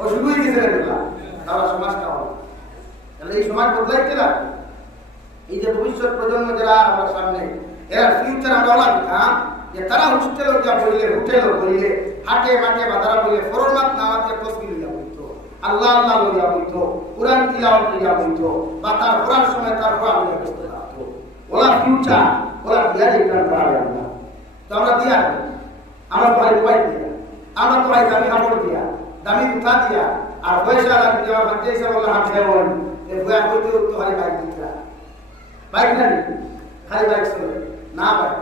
ও শুরুই গেছে দেখলা তারা সমাজটা হলো। তাহলে এই সমাজ বদলাইতে না, এই যে ভবিষ্যৎ প্রজন্ম যারা আমার সামনে এরা ফিউচার আমরা ওলা দিতাম যে তারা হোস্টেল যা বললে, হোটেল বললে, হাটে মাঠে বাজারা বললে ফরমাত নামাতে তসবিহ লইয়া বলতো, আল্লাহ আল্লাহ লইয়া বলতো, কুরআন তিলাওয়াত লইয়া বলতো, বা তার পড়ার সময় তার পড়া লইয়া ব্যস্ত থাকতো। ওলা ফিউচার ওলা দিয়া দিতাম পারে আমরা। তো আমরা দিয়া আমরা তো মোবাইল দিয়া, আমরা তো দামি কাপড় দিয়া, দামি জুতা দিয়া, আর পয়সা লাগি দেওয়া বাচ্চা হিসাবে বললে হাত দেওয়া ভয়া হইতে হতো খালি বাইক দিতা, বাইক না খালি বাইক চলে না ভাই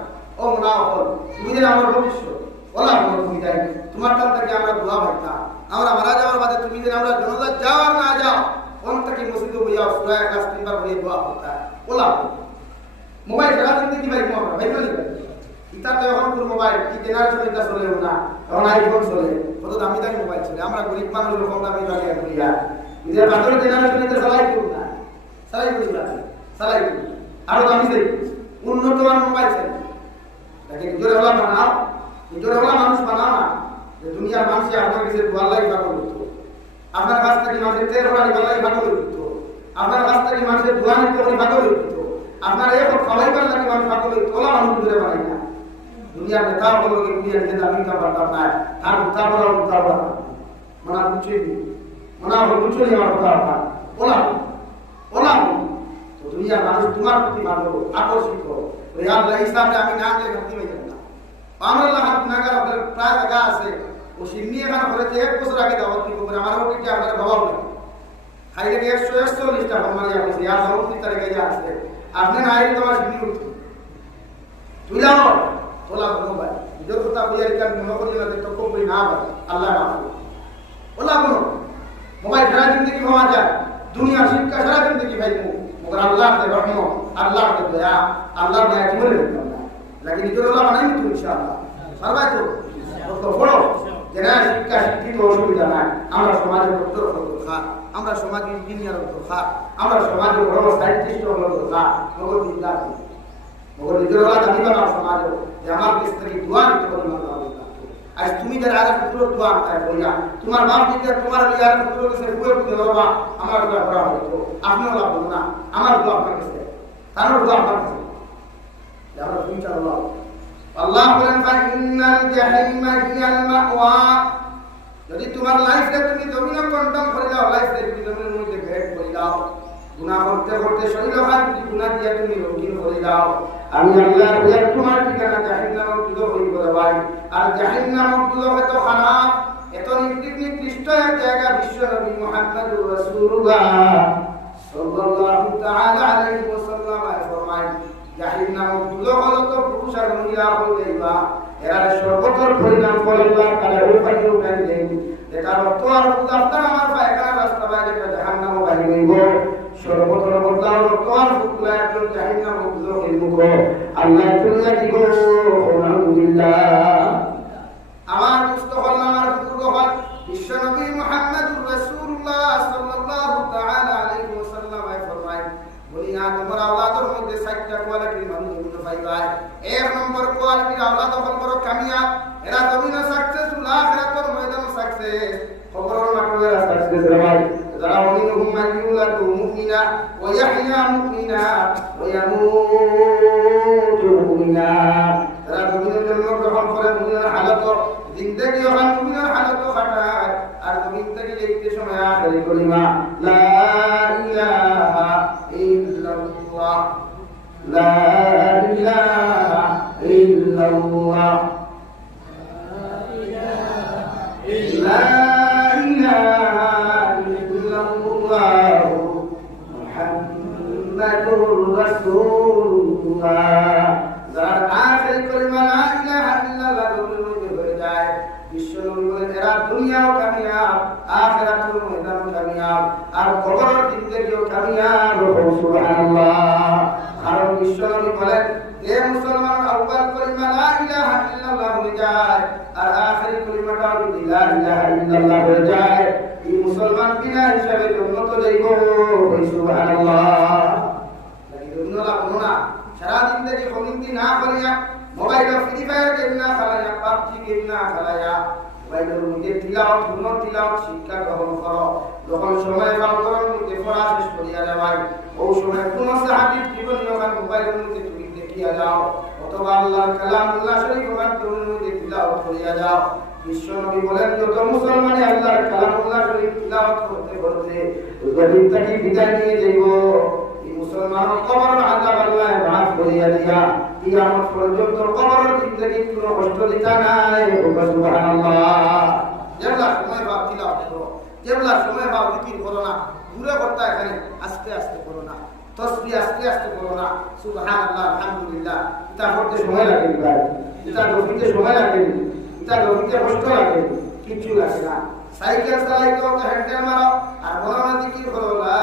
ও না হল তুমি যেন আমার ভবিষ্যৎ ওলা বলো তুমি যাই তোমার কাছ থেকে আমরা দোয়া পাইতাম, আমরা মারা যাওয়ার বাদে তুমি যেন আমরা জনতা যাও আর না যাও কোন থেকে মসজিদে বইয়াও সুরা এক আস তিনবার বইয়ে দোয়া করতা ওলা মোবাইল সারা দিন কি ভাই আমরা ভাই বলি ইতা তো এখন পুরো মোবাইল কি জেনারেশন এটা চলে না, এখন আইফোন চলে, কত দামি দামি মোবাইল চলে, আমরা গরিব মানুষ কম দামি দামি করিয়া নিজের বাজারের জেনারেশন এটা চালাই করুন না, চালাই করি না, চালাই করি আরো দামি দেই উন্নত মানের মোবাইল চাই, দেখেন নিজের ওলা বানাও, নিজের ওলা মানুষ বানাও না যে দুনিয়ার মানুষ আপনার কাছে দোয়ার লাগি ভালো করতো, আপনার কাছ থেকে মানুষের তেল ভরা নিবার লাগি ভালো করতো, আপনার কাছ থেকে মানুষের দোয়া নিতে ভালো করতো, আপনার এক খাওয়াইবার লাগে মানুষ ভালো করতো, ওলা মানুষ দূরে বানাই না। দুনিয়ার নেতা বলো কি দুনিয়ার যে দামি কা পারতাম না তার উত্তর বলা মনা বুঝে মনা বুঝে আমার কথা ওলা ওলা তো দুনিয়ার মানুষ তোমার প্রতি ভালো আকর্ষিত ওই আল্লাহ হিসাবে আমি না গেলে গতি হয়ে যাব না আমরা হাত নাগার আপনার প্রায় জায়গা আছে ও সিন্নি এখানে হলে 1 বছর আগে দাওয়াত দিব করে আমার ওটি কি আপনার ভাবাও না খাইলে 141 টা আমার ইয়া আছে আর 30 তারিখে যা আছে আপনি না আইলে তোমার সিন্নি উঠছে তুই যাও ওলা বলো ভাই নিজের কথা বইয়ার কান মনে করি না তো কম বই না ভাই আল্লাহ মাফ ওলা বলো মোবাইল সারা জিন্দগি পাওয়া যায়, দুনিয়া শিক্ষা সারা জিন্দগি ভাই মগর আল্লাহ তে রহমত, আল্লাহ তে দয়া, আল্লাহ দয়া জীবনে দিতাম না লাগে নিজের ওলা বানাই তো ইনশাআল্লাহ পারবাই তো বড় যারা শিক্ষা শিক্ষিত অসুবিধা নাই, আমরা সমাজের ডক্টর হলো দরকার, আমরা সমাজের ইঞ্জিনিয়ার হলো দরকার, আমরা সমাজের বড় সায়েন্টিস্ট হলো দরকার, মগর দিনদার মগর নিজের ওলা দাবি বানাও সমাজে যে আমার কাছ থেকে দোয়া নিতে পারি না আজ তুমি যারা আর পুরো দোয়া আনতে বলিয়া তোমার বাপ দিকে তোমার লিয়ার পুরো কাছে বুয়ে বুয়ে বাবা আমার দোয়া করা হইতো আপনিও লাভ বলুন না আমার দোয়া আপনার কাছে তার দোয়া আপনার কাছে আমরা ফিউচার আল্লাহ আল্লাহ বলেন ফাইনাল জাহিমা হিয়াল মাওয়া যদি তোমার লাইফে তুমি জমিনে কন্ট্রোল করে দাও, লাইফে তুমি জমিনের মধ্যে ভেট করে দাও, গুনাহ করতে করতে শরীর হাত গুনাহ দিয়ে তুমি রোগী করে দাও, আমি আল্লাহ বলে তোমার ঠিকানা জাহান্নামের দুধ হই বলে ভাই। আর জাহান্নামের দুধ এত খারাপ, এত নিকৃষ্ট এক জায়গা বিশ্ব নবী মুহাম্মদুর রাসূলুল্লাহ সাল্লাল্লাহু তাআলা আলাইহি ওয়াসাল্লাম ফরমায় জাহান্নামের দুধ হলো তো পুরুষ আর মহিলা হইবা এরা সর্বতর পরিণাম আল্লাহ তাআলা উপায় উঠাই দেন, এটা অর্থ আর আপনার আমার পায়খানা রাস্তা বাইরে জাহান্নাম বাড়ি হইব সর্বতর বদলাও তোর ফুকলা একজন জাহান্নাম মুক্ত হইব আল্লাহ তুল্লা দিব আলহামদুলিল্লাহ। আমার মুস্তফা আমার বুজুর্গ বিশ্ব নবী মুহাম্মদুর রাসূলুল্লাহ সাল্লাল্লাহু তাআলা আলাইহি ওয়াসাল্লাম ফরমায় বলিয়া তোমার আওলাদের মধ্যে 60টা কোয়ালিটির মানুষ মধ্যে পাইবা। এক নম্বর কোয়ালিটির আওলাদ হল বড় কামিয়াব, এরা দুনিয়া সাকসেসফুল, আখিরাতের ময়দানে সাকসেস, কবরের মাঠে সাকসেস রাবাই। যারা মিনহুম মান ইউলাদু মুমিনা ওয়া ইয়াহইয়া মুমিনা ওয়া ইয়ামুতু মুমিনা, যারা মুমিনের জন্ম গ্রহণ করে মুমিনের হালত জিন্দেগি হন মুমিনের হালত কাটায়, আর মুমিন থেকে দেখতে সময় আখেরি কলিমা লা ইলাহা ইল্লাল্লাহ লা ইলাহা ইল্লাল্লাহ। মুহাম্মাদুর রাসূলুল্লাহ যার আখির কালিমা লা ইলাহা ইল্লাল্লাহ হয়ে যায় বিশ্বনবী বলেন এরা দুনিয়াও কামিয়াব আখিরাতুল ময়দানও কামিয়াব আর কবরের জিন্দেগিও কামিয়াব সুবহানাল্লাহ কারণ বিশ্বনবী বলেন যে মুসলমান আউয়াল কালিমা লা ইলাহা ইল্লাল্লাহ হয়ে যায় আর আখির কালিমাটা লা ইলাহা ইল্লাল্লাহ হয়ে যায় এই মুসলমান বিনা হিসাবে জান্নাত যাইব সুবহানাল্লাহ লাগি দুনিয়া কোনা সারা জিন্দেগি কমিটি না করিয়া মোবাইল ফ্রি ফায়ার গেম না খেলায়া পাবজি গেম না খেলায়া মোবাইলের মধ্যে তিলাওয়াত গুণ তিলাওয়াত শিক্ষা গ্রহণ করো যখন সময় পাও করার মধ্যে পড়া শেষ করিয়া যাবাই ওই সময় কোন সাহাবীর জীবনী ওখান মোবাইলের মধ্যে তুমি দেখিয়া যাও অথবা আল্লাহর কালামুল্লাহ শরীফ ওখান মধ্যে তিলাওয়াত করিয়া যাও বিশ্বনবী বলেন যত মুসলমানে আল্লাহর কালামুল্লাহ শরীফ তিলাওয়াত করতে করতে ওই থেকে বিদায় নিয়ে যাইব এই মুসলমান কবর আযাব আল্লাহ মাফ করিয়া দিয়া কিয়ামত পর্যন্ত কবরের জিন্দেগি কোনো কষ্ট দিতা নাই সুবহানাল্লাহ যেমলা সময় ভাব তিলাওয়াত করো যেমলা সময় ভাব জিকির করো না ঘুরে করতে এখানে আস্তে আস্তে করো না তাসবিহ আস্তে আস্তে করো না সুবহানাল্লাহ আলহামদুলিল্লাহ এটা করতে সময় লাগে ভাই এটা রফিতে সময় লাগে এটা রফিতে কষ্ট লাগে কিছু লাগে না সাইকেল চালাইতে তো হ্যান্ডেল মারো আর মনে মনে জিকির করো লা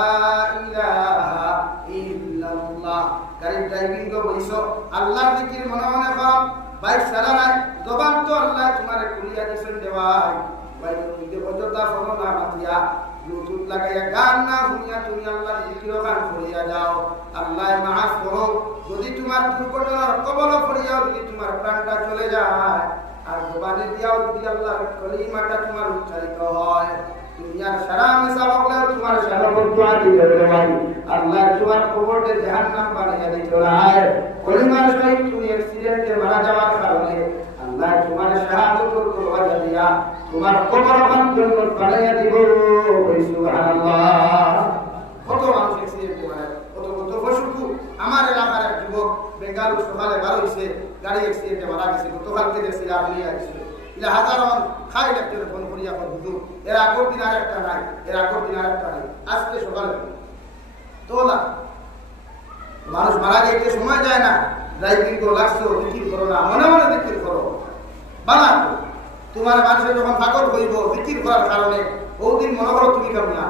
ইলাহা ইল্লাল্লাহ গাড়ি ড্রাইভিং তো বইছো আল্লাহর জিকির মনে মনে করো বাইক চালানাই জবান তো আল্লাহ তোমারে কুলিয়া দিছেন দেওয়াই বাইকের মধ্যে অযথা ফোন না মাতিয়া ব্লুটুথ লাগাইয়া গান না শুনিয়া তুমি আল্লাহর জিকির গান করিয়া যাও আল্লাহ মাফ করো যদি তোমার দুর্ঘটনার কবলে পড়িয়াও যদি তোমার প্রাণটা চলে যায় আর জবানে দিয়াও যদি আল্লাহর কালিমাটা তোমার উচ্চারিত হয় দুনিয়ার সারা মেসা বকলে তোমার সারা বদুয়া দিবে ভাই আল্লাহ তোমার কবরে জাহান্নাম বানিয়ে দিতে হয় কলিমার সহিত তুমি অ্যাক্সিডেন্টে মারা যাওয়ার কারণে আল্লাহ তোমার শাহাদাত করওয়া দিয়া তোমার কবর জান্নাত বানিয়ে দিব সুবহানাল্লাহ কত মানুষ অ্যাক্সিডেন্টে মারা কত কত পশুকু আমার এলাকার এক যুবক বেঙ্গালুরু সকালে বার হইছে গাড়ি অ্যাক্সিডেন্টে মারা গেছে গতকালকে দেখছি আপনি আসছে ইলা হাজারো খাই লাগতে ফোন করিয়া এখন হুজুর এর আগের দিন আর একটা নাই এর আগের দিন আর একটা নাই আজকে সকালে তোলা মানুষ মারা যাইতে সময় যায় না ড্রাইভিং করো লাগছো জিকির করো না মনে মনে জিকির করো বানা তোমার মানুষে যখন পাগল হইব জিকির করার কারণে ওদিন মনে করো তুমি কামিয়া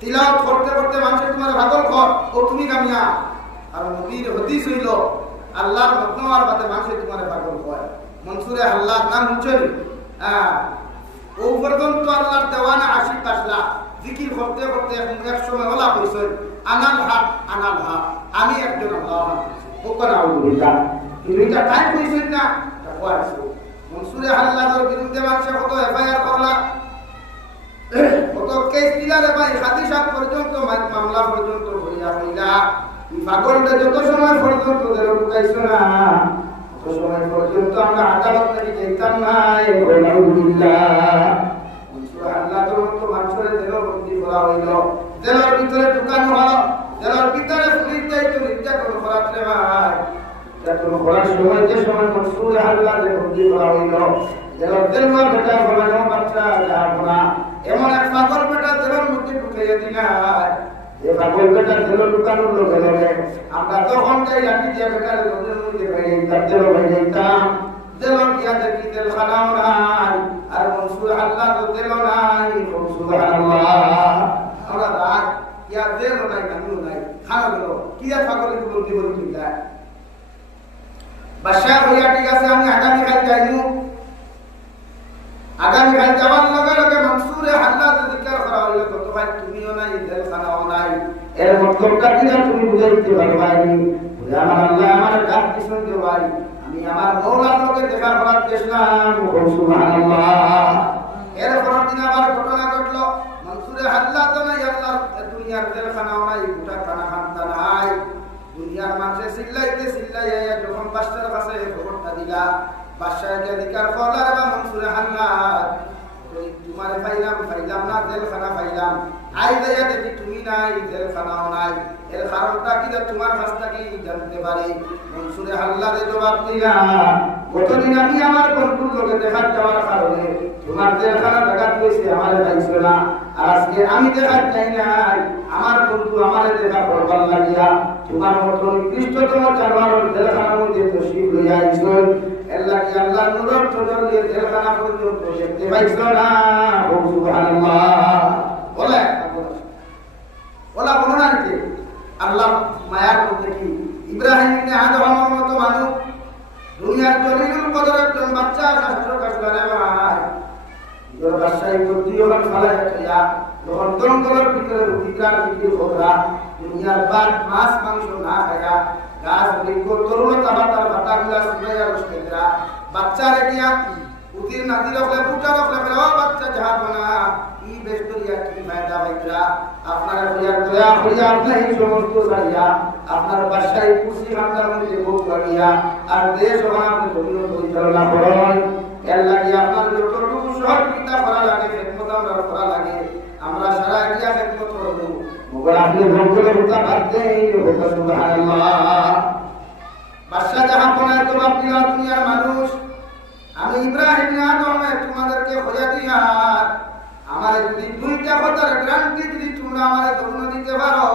তিলাওয়াত করতে করতে মানুষের তোমার পাগল কর ও তুমি কামিয়া আর নবীর হাদিস হইল আল্লাহর মতনওয়ার বাতে মানুষের তোমার পাগল হয় মনসুরে আল্লাহর নাম উচ্চারণ ও পর্যন্ত আল্লাহর দেওয়ানা আশিক আসলা জিকির করতে করতে এক সময় ওলা কইছে আনাল হক আমি একজন আল্লাহ ওকর আউযুবিল্লাহ তুমি এটা তাই কইছেন না তা কইছো মনসুরে আল্লাহর বিরুদ্ধে মানুষ কত এফআইআর করলা কত কেস দিলারে ভাই হাদিসা পর্যন্ত মামলা পর্যন্ত হইয়া হইলা এই পাগলটা যত সময় পর্যন্ত দেহ ঢুকাইছো না তত সময় পর্যন্ত আমরা আদালত থেকে যেতাম না আলহামদুলিল্লাহ মনসুরে আল্লাহ তো মানুষের দেহ বন্দী করা হইল দেহের ভিতরে ঢুকানো হলো দেহের ভিতরে পুলিশ দায়িত্ব নির্যাতন করাতে ভাই নির্যাতন করার সময় যে সময় মনসুরে আল্লাহ বন্দী করা হইল দেহের দেওয়া বেটা ফলানো বাচ্চা যাবো না এমন এক পাগল বেটা দেহের মধ্যে ঢুকাইয়া দিলাই যে পাগল বেটা দেহ ঢুকানোর লোকে লোকে আমরা তখন যাই লাঠি দিয়ে বেটার দেহের মধ্যে বাইরে যেতাম দেহ গিয়া দেখি দেহ খানাও নাই আর মনসুরে আল্লাহ তো দেহ নাই সুবহানাল্লাহ আমরা রাগ ইয়া দেহ নাই কানু নাই খানা গেল কি আর পাগলের বন্দী বলি দিলা বাদশা হইয়া ঠিক আছে আমি আগামীকাল যাইমু আগামীকাল যাওয়ার লগে লগে মনসুরে আল্লাহ জিকির করা হইল কত ভাই তুমিও নাই দেল খানাও নাই এর মতলবটা কি তুমি বুঝাইতে পারবানি আমার আল্লাহ আমার ডাক দিছেন যে ভাই আমি আমার মওলার লগে দেখা করার চেষ্টা সুবহানাল্লাহ এর পরের দিন আবার ঘটনা ঘটলো মনসুরে আল্লাহ তো নাই আল্লাহর দুনিয়ার দেল খানাও নাই গোটা খানা খান্তা নাই দুনিয়ার মানুষে চিল্লাইয়া যখন বাদশার কাছে খবরটা দিলা বাদশাহ অধিকার করলার বা মনসুরে আল্লাহ তোমারে পাইলাম না দেল খানা পাইলাম আই দয়া দেখি তুমি নাই, জেলখানাও নাই, এর কারণটা কি তোমার কাছ থেকে জানতে পারি। মনসুরে হাল্লারে জবাব দিলা, গতদিন আমি আমার বন্ধুর লোকে দেখার যাওয়ার কারণে তোমার জেলখানা ডাকাত হয়েছে, আমারে পাইছো না। আর আজকে আমি দেখার চাই নাই, আমার বন্ধু আমারে দেখা করবার লাগিয়া তোমার মতো নিকৃষ্টতম জানোয়ার জেলখানার মধ্যে তশরিফ লইয়া আইছো। এর লাগি আল্লাহ নূরের চোদর দিয়ে জেলখানা পর্যন্ত দেখতে পাইছো না। সুবহানাল্লাহ। বলে ওলা বর্ণনা নিতে আল্লাহ মায়ার মধ্যে কি ইব্রাহিম ইবনে আদমের মতো মানুষ, দুনিয়ার জলিলুল কদর একজন বাচ্চা শাস্ত্র কাছলারে ভাই নিজের বাসায় বুদ্ধি ওখান ফালায় খাইয়া যখন জঙ্গলের ভিতরে অধিকার বিক্রি করা, দুনিয়ার বাদ মাছ মাংস না খাইয়া গাছ বৃক্ষ তরুণতা বাতার বাতাগুলা শুকাইয়া রসকেরা বাচ্চা রেখিয়া উতির নাতি রাখলে ফুটা রাখলে ফেরাও বাচ্চা যাহার না ই বেস্তরিয়া কি ফায়দা ভাইরা। আপনারা হইয়ার দয়া করিয়া আপনার এই সমস্ত ছাড়িয়া আপনার বাসায় খুশি হামদার মধ্যে ভোগ লাগিয়া আর দেশ ও আপনার জমিও পরিচালনা করেন। এর লাগি আপনার যতটুকু সহযোগিতা করা লাগে খেদমত আমরা করা লাগে, আমরা সারা এরিয়া খেদমত করব। মগর আপনি ভোগলে হতা বাদে হোক সুবহানাল্লাহ। বাদশা যাহা কোনায় জবাব দিলা, দুনিয়ার মানুষ আমি ইব্রাহিম ইবনে আদম তোমাদেরকে খোঁজা দিয়ার আমার যদি দুইটা কথার গ্যারান্টি যদি তোমরা আমারে দৌন দিতে পারো,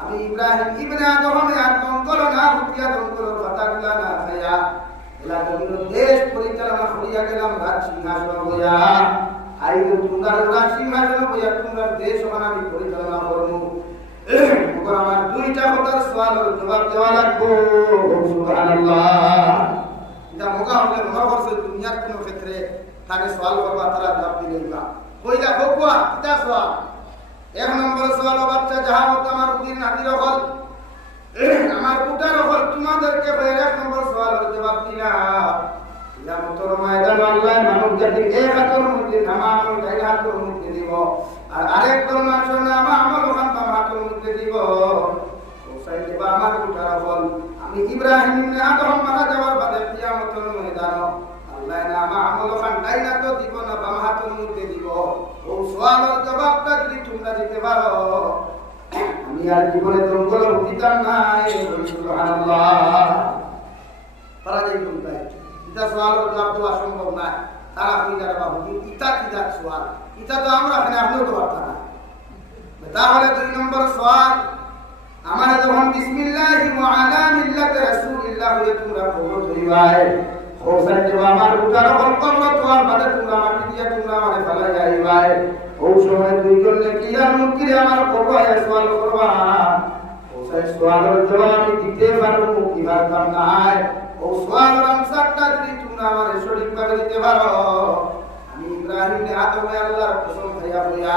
আমি ইব্রাহিম ইবনে আদম আর জঙ্গল না হুটিয়া জঙ্গলের কথাগুলা না খাইয়া এলা জমিন দেশ পরিচালনা করিয়া গেলাম রাজ সিংহাসন বইয়া। আই তো তোমরা রাজ সিংহাসন বইয়া তোমরা দেশ আমি পরিচালনা করবো। আমার দুইটা কথার সওয়ালের জবাব দেওয়া লাগবো। সুবহানাল্লাহ। এটা মোকা হলে মনে করছে দুনিয়ার কোন ক্ষেত্রে তাকে সওয়াল করবা তারা জবাব দিলেইবা কইলা বকুয়া এটা সওয়াল। এক নম্বর সওয়াল, বাচ্চা যাহা মত আমার উদিন নাতির হল আমার পুটার হল তোমাদেরকে এক নম্বর সওয়ালের জবাব দিলা। ইয়া মতর ময়দান আল্লাহ মানব জাতির এক হাতের মধ্যে নামা আমল গাই হাতের মধ্যে দিব, আর আরেক দল মানুষের নামা আমল ওখান বাম হাতের মধ্যে দিব। ওসাই দেবা আমার পুটার হল আমি ইব্রাহিম ইবনে আদম মারা যাওয়ার বাদে কিয়ামতের ময়দান আল্লাহ নামা আমল ওখান ডাইনা তো দিব না বাম হাতের মধ্যে দিব। ও সওয়ালের জবাবটা যদি তোমরা দিতে পারো আমি আর জীবনে জঙ্গলে উঠিতাম নাই। সুবহানাল্লাহ। পারা যাই কোনটাই এটা সওয়ালের জবাব দেওয়া সম্ভব না। তারা কইরা বাবু ইতা কি জাত সওয়াল, ইতা তো আমরা এখানে আপনিও তো পারতাম না। তাহলে দুই নম্বর সওয়াল, আমার যখন বিসমিল্লাহি ওয়া আলা মিল্লাতি রাসূলিল্লাহ হয়ে তোমরা খবর ধরিবাই হোসাই দেবা আমার উটার কল্পনা তোমার বাদে তোমরা মাটি দিয়া তোমরা আমারে ফেলাই যাইবাই। ও সময় দুইজন নেকিয়া মুকিরে আমার খবর সওয়াল করবা। হোসাই সওয়ালের জবাব আমি দিতে পারবো কি পারতাম না। ও সওয়ালের আনসারটা যদি তোমরা আমারে সঠিকভাবে দিতে পারো আমি ইব্রাহিম ইবনে আদম আল্লাহর কসম খাইয়া বইয়া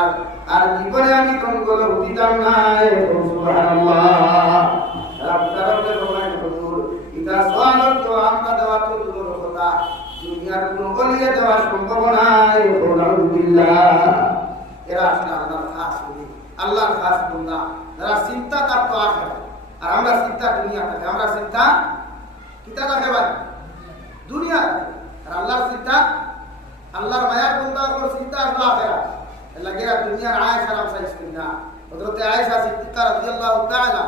আর জীবনে আমি জঙ্গল উঠিতাম না। সুবহানাল্লাহ। রাব্বানা রহমান হুজুর এটা সওয়ালের জবাব আমরা দেওয়া তো দূরের কথা, দুনিয়ার কোনো গলিয়ে দেওয়া সম্ভব নাই। আলহামদুলিল্লাহ। এরা আসলে আল্লাহর খাস বলি, আল্লাহর খাস বান্দা যারা চিন্তা তার তো আখিরাত, আর আমরা চিন্তা দুনিয়া থাকে। আমরা চিন্তা কিতা থাকে ভাই দুনিয়া, আর আল্লাহর চিন্তা আল্লাহর মায়ার বান্দা কোন চিন্তা আসলে আখিরাত। লাগেরা দুনিয়ার আয়েশা রামসা ইসকিনা হযরত আয়েশা সিদ্দিকা রাদিয়াল্লাহু তাআলা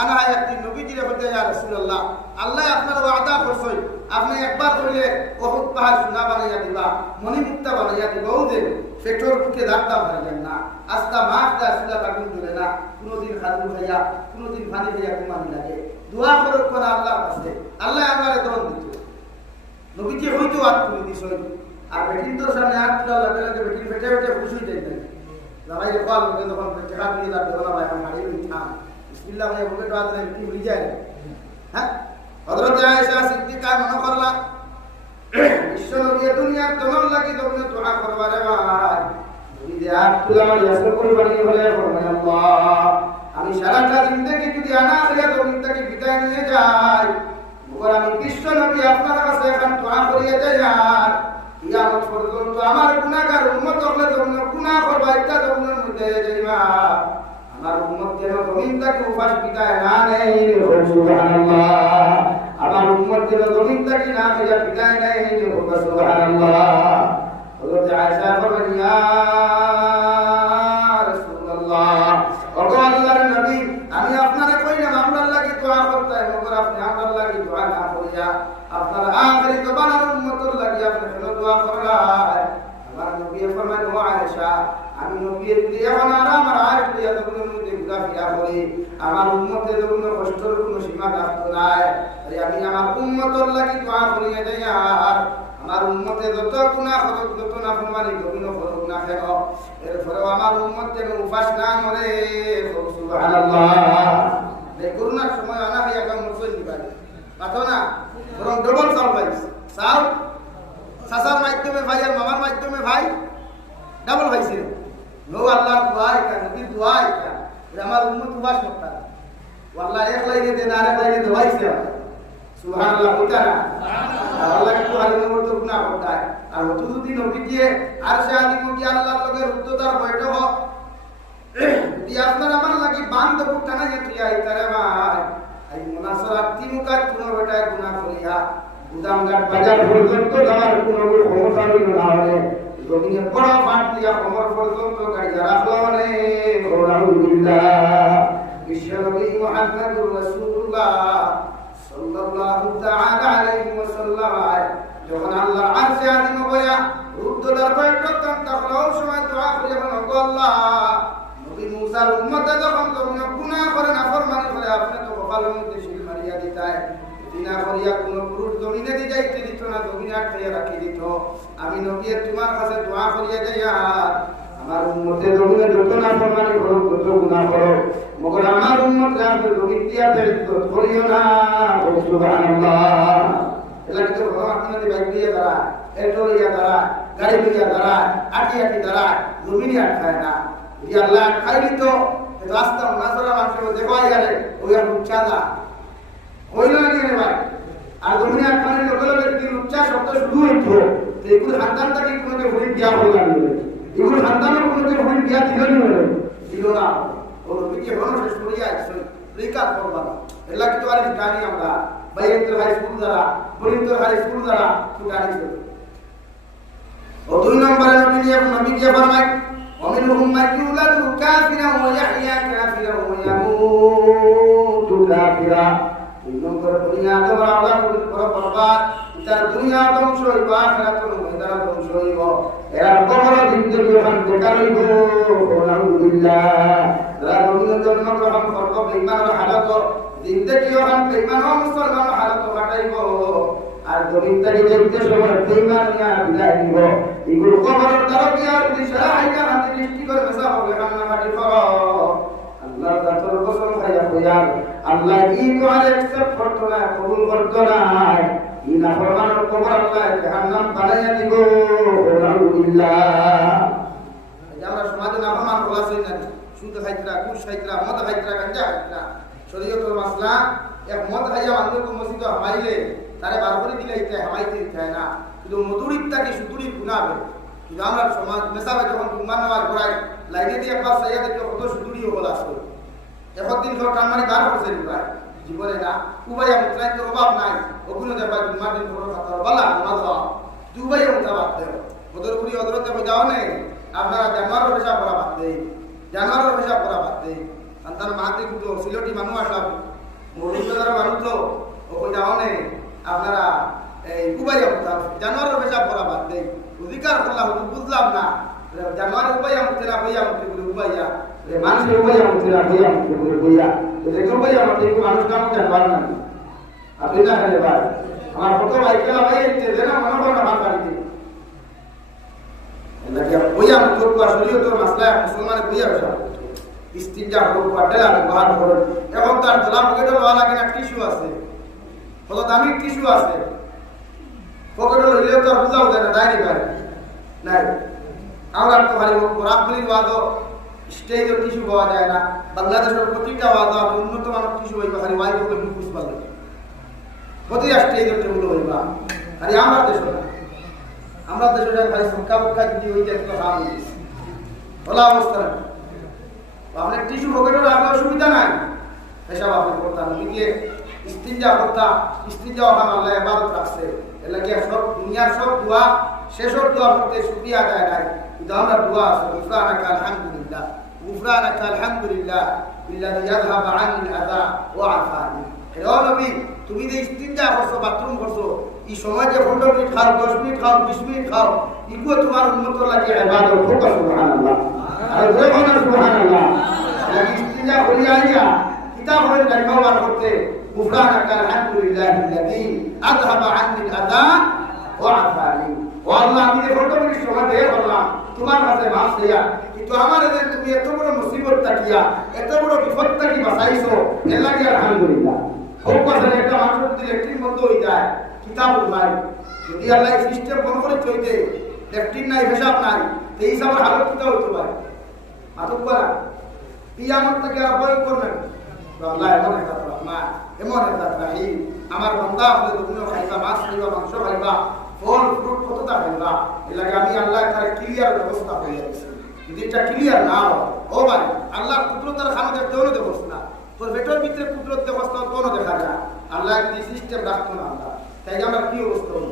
আনহা একদিন নবীজিরে বলতে ইয়া রাসূলুল্লাহ আল্লাহ আপনার ওয়াদা করছেন আপনি একবার কইলে উহুদ পাহাড় সোনা বানাইয়া দিবা, মণিমুক্তা বানাইয়া দিবা, ও দেব পেটর বুকে দাঁড়টা মারিলেন না, আস্তা মাছটা সুলা কাটুন ধরে না, কোনদিন খাদু খাইয়া কোনদিন পানি খাইয়া ঘুমানি লাগে। দোয়া করুক কোন আল্লাহর কাছে, আল্লাহ আমারে দন দিত। নবীজি হইতো হাত তুলে দিছেন, আর বেটিন তোর সামনে হাত তোলা লাগে লাগে বেটিন পেটে পেটে খুশি যাইতেন। জামাই কল করে যখন টাকা দিয়ে দাঁড় দেওয়া ভাই আমার হাড়ি থাম বিসমিল্লাহ ভাই বলে দোয়া করে কি ভুলি যায়। হ্যাঁ হযরত আয়েশা সিদ্দিকা মনে করলা বিশ্ব নবী দুনিয়ার তোমার লাগি যখন দোয়া করবারে ভাই যদি হাত তোলা আমার ইয়াসর পরিবারে হলে বলবেন আল্লাহ আমি সারাটা জিন্দেগি যদি আনা খেলে জমিন থেকে বিদায় নিয়ে যাই, মগর আমি বিশ্ব নবী আপনার কাছে এখন দোয়া করিয়ে যাই আর কিয়ামত পর্যন্ত আমার গুনাহগার উম্মত হলে যখন গুনাহ করবা এটা জমিনের মধ্যে যাইবা, আমার উম্মত যেন জমিন থেকে উপাস বিদায় না নেই। সুবহানাল্লাহ। আমার উম্মত যেন জমিন থেকে না খেয়ে বিদায় নেই। সুবহানাল্লাহ। হযরত আয়েশা বলেন ইয়া রাসূল আপনি আমার লাগি দোয়া না করিয়া আপনার আখেরি জবানের উম্মতের লাগি আপনি কেন দোয়া করলাই? আমার নবী ফরমান ও আয়েশা, আমি নবীর দিয়ে আমার আমার আয়েশ দিয়া যখন মধ্যে ঘুরাফিরা করি আমার উম্মতের যখন কষ্টের কোনো সীমা থাকতো নাই, তাই আমি আমার উম্মতের লাগি দোয়া করিয়া যাই। আর আমার উম্মতে যত গুনাহ করুক, যত নাফরমানি করুক না করুক না কেন, এরপরেও আমার উম্মত যেন উপাস না মরে। সুবহানাল্লাহ। এই করোনার সময় আনা হইয়া কাম মুসলিম ভাই পাতো না, বরং ডবল চাল ভাই, চাল চাচার মাধ্যমে ভাই আর মামার মাধ্যমে ভাই ডাবল ভাইছিল। নো আল্লাহর দোয়া এটা, নবীর দোয়া এটা, আমার উম্মত উপাস করতে না। আল্লাহ এক লাইনে দেন আর এক লাইনে দোয়াইছে। সুবহানাল্লাহ কইতা না? আল্লাহ একটু আলিম করতে গুনাহ করতে আর অত যদি নবী দিয়ে আর সে আলিম কি আল্লাহর লগে রুদ্ধতার বৈঠক যদি আপনার আমার লাগি বান্ধব টানা যে তুই আইতারে ভাই এই মুনাসারাত তিন কাজ কোন বেটায় গুনাহ করিয়া গুদামঘাট বাজার পর্যন্ত যাওয়ার কোনো ক্ষমতা হইল না হলে জমিনে বড় ফাট দিয়া কোমর পর্যন্ত গাড়ি রাখলো মানে আলহামদুলিল্লাহ। বিশ্বনবী মুহাম্মদুর রাসূলুল্লাহ সাল্লাল্লাহু তাআলা আলাইহি ওয়াসাল্লাম যখন আল্লাহর আরশে আযীম বয়া রুদ্ধতার বৈঠক তখন সময় দোয়া করে বলো আল্লাহ নবী মুসার উম্মতে যখন তোমরা গুনাহ করে নাফরমানি করে আপনি তো কপালের মধ্যে শিল মারিয়া দিতাই, বিনা করিয়া কোন পুরুষ জমিনে দি যাইতে দিত না, জমিনে আটকে রাখি দিত। আমি নবী তোমার কাছে দোয়া করিয়া যাই আমার উম্মতে জমিনে যত নাফরমানি করো, যত গুনাহ করো, মগর আমার উম্মত আপনি জমিন দিয়া বেইজ্জত করিও না। সুবহানাল্লাহ। এলা কি তো ভগবান আপনাদের বাইক দিয়ে দাঁড়া, এটো দিয়া দাঁড়া, গাড়ি দিয়া দাঁড়া, আটি আটি দাঁড়া, জমিনে আটকায় না। যদি আল্লাহ খাই দিত রাস্তা নাসরা মানুষের দেখাই গেলে ওই আর উচ্চাদা হইল না নিয়ে ভাই। আর জমিনে আটকানোর লোক লোক একদিন উচ্চা শব্দ শুরু হইতো, এগুলো সন্তান তাকে কোনোকে হরি বিয়া করলাম, এগুলো সন্তানের কোনোকে হরি বিয়া দিল না। ও নবীকে হলো শেষ করিয়া আসছেন রিকাত করবা না। এলা কি তো আর জানি আমরা বাইরের হাই স্কুল দ্বারা পরিন্তর হাই স্কুল দ্বারা জানি ছিল। ও দুই নম্বরে নবী দিয়ে ফরমায় ومنهم من يولد كافرا ويحيى كافرا ويموت كافرا। তিন নম্বরে দুনিয়া তো আল্লাহ পুরো বরবাদ, তার দুনিয়া ধ্বংস হইব, আখিরাত ময়দান ধ্বংস হইব। এর কবর জিন্দেগি ওখান বেকার হইব। আলহামদুলিল্লাহ। যারা দুনিয়া জন্মগ্রহণ করব বেঈমানের হালত, জিন্দেগি ওখান বেঈমান ও মুসলমানের হালত কাটাইব। আর জমিনদারি দেখতে সময় বেঈমান নিয়া বিদায় দিব। এগুলো কবরের দরজা যদি সারাইকা হাতে দৃষ্টি করে মেসা হবে কান্নাকাটি করো। আল্লাহ তাআলার কসম খাইয়া কইয়ার আল্লাহ কি তোমার একসেপ্ট করতো না, কবুল করতো না। এই নাফরমানের কবর আল্লাহ জাহান্নাম বানাইয়া দিব। আলহামদুলিল্লাহ। আমরা সমাজে নাফরমান খোলাছই না, সুদ খাইতরা, ঘুষ খাইতরা, মদ খাইতরা, গাঁজা খাইতরা, শরীয়তের মাসলা এক মদ খাইয়া মানুষকে মসজিদে হামাইলে তারে বার করে দিলে এটা হামাইতে চায় না, কিন্তু মধুরিকটাকে সুতুরি গুনাবে। কিন্তু আমরা সমাজ মেসাবে যখন কুমার নামাজ ঘোরাই লাইনে দিয়ে একবার চাইয়া দেখে কত সুতুরি হল আসল একদিন ধর কানমানি বার করছে ভাই জীবনে না উবাইয়া মুতরাই তো অভাব নাই। ওগুলো দেবা জুমার দিন বড় কথা বলা না দাও দুবাইয়া মুতা বাদ দেও ওদের পুরি অদরতে হয়ে যাও নেই। আপনারা জানোয়ারের হিসাব করা বাদ দেই, জানোয়ারের হিসাব করা বাদ দেই। সন্তান মাহাতে কিন্তু সিলেটি মানুষ আসলাম মরুদার মানুষ তো ওই যাও নেই। আপনারা এই উবাইয়া মুতা জানোয়ারের হিসাব করা বাদ দেই। অধিকার করলাম বুঝলাম না জানোয়ার উবাইয়া মুতে না বইয়া মুতে বলে উবাইয়া মানুষের উবাইয়া মুতে না বইয়া মুতে বলে বইয়া দেখে উবাইয়া মুতে মানুষ নাম জানোয়ার না। আপনি না খেলে ভাই আমার কত ভাইকে ভাই এতে না মনে করো না ভাত বাড়িতে এলাকা বইয়া মুতে শরীয়তের মাসলা মুসলমানের বইয়া বসা ইস্তিনজা হোক বা ডেলা ব্যবহার করেন। এখন তার দোলা পকেটে লওয়া লাগে না, টিস্যু আছে, কত দামি টিস্যু আছে, পকেটে লইলেও তো আর বুঝাও যায় না, দেয়নি ভাই নাই। আমরা তো ভাই রাখবলির বাদও স্টেজের টিস্যু পাওয়া যায় না। বাংলাদেশের প্রতিটা বাদ উন্নত মানের টিস্যু হইবা খালি ওয়াই বলে বুঝ পারবে প্রতিটা স্টেজের টেবিল হইবা খালি আমরা দেশ না। আমরা দেশে ভাই সংখ্যা পক্ষা যদি হয়ে যায় তো হাম হয়েছে বলা অবস্থা আপনার টিস্যু পকেটে রাখলে অসুবিধা নাই, এসব আপনি করতাম গিয়ে ইস্তিনজা করতাম। ইস্তিনজা ওখানে আল্লাহ ইবাদত রাখছে এলাকা সব দুনিয়ার সব দোয়া শেষর দোয়া করতে শুকরিয়া আদায় নাই। কিন্তু আমরা দোয়া আছে গুফরানাকা আলহামদুলিল্লাহ, গুফরানাকা আলহামদুলিল্লাহ বিল্লাযী ইয়াযহাবু আনিল আযা ওয়া আফানি। ও নবী তুমি যে ইস্তিনজা করছো বাথরুম করছো এই সময় যে 15 মিনিট খাও 10 মিনিট খাও 20 মিনিট খাও ইকো তোমার উম্মতের লাগে ইবাদত হোক সুবহানাল্লাহ আর বলুন সুবহানাল্লাহ লাগি ইস্তিনজা করিয়া আইয়া কিতাব হয়ে দেখাবার করতে গুফরানাকা আলহামদুলিল্লাহিল্লাযী আযহাবা আন্নি আযা ওয়া আফানি ও আল্লাহ আমি যে 15 মিনিট সময় দিয়ে বললাম তোমার কাছে মাফ দিয়া কিন্তু আমার এদের তুমি এত বড় মুসিবত তাকিয়া এত বড় বিপদ তাকি বাঁচাইছো এর লাগে আলহামদুলিল্লাহ হোক কথা একটা মানুষের যদি লেট্রিন বন্ধ হয়ে যায় কিতাব ভাই যদি আল্লাহ সিস্টেম বন্ধ করে চলতে লেট্রিন নাই হিসাব নাই এই হিসাবের হালত কিতা হইতে পারে মাতক করা কিয়ামত থেকে আবার করবেন আল্লাহ এমন একটা রহমান এমন একটা রাহিম আমার বান্দা হলে দুনিয়া খাইবা মাছ খাইবা মাংস খাইবা ফল ফ্রুট কতটা খাইবা এর লাগে আমি আল্লাহ তার ক্লিয়ার ব্যবস্থা করে দিয়েছি যদি এটা ক্লিয়ার না হয় ও ভাই আল্লাহ কুদরতের খানা দেখতে হলে দেখছ না তোর পেটের ভিতরে কুদরত ব্যবস্থা কোনো দেখা যায় আল্লাহ যদি সিস্টেম রাখতো না আল্লাহ তাই আমার কি অবস্থা হলো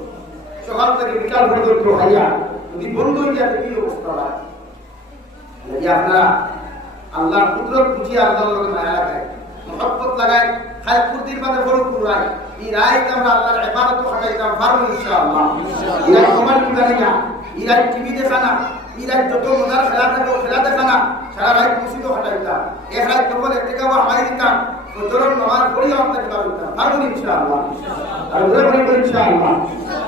সকাল থেকে বিকাল পর্যন্ত খাইয়া যদি বন্ধ হয়ে যায় কি অবস্থা হয় আপনারা আল্লাহ কুদরত বুঝিয়ে আল্লাহর লগে মায়া লাগায় মহব্বত লাগায় খায় কুদির মাঝে বড় কুরাই এই রায় আমরা আল্লাহর ইবাদত হাটাইতাম পারবো ইনশাআল্লাহ ইরা মোবাইল কিনে না ইরা টিভি দেখা না ইরা যত মজার খেলা থাকে খেলা দেখা না সারা রাত মুসিদ হাটাইতাম এক রাত তখন এক টাকা হামাই দিতাম ফজরের নামাজ পড়ি আমরা কিবা করতাম পারবো ইনশাআল্লাহ আর ওরা বলে ইনশাআল্লাহ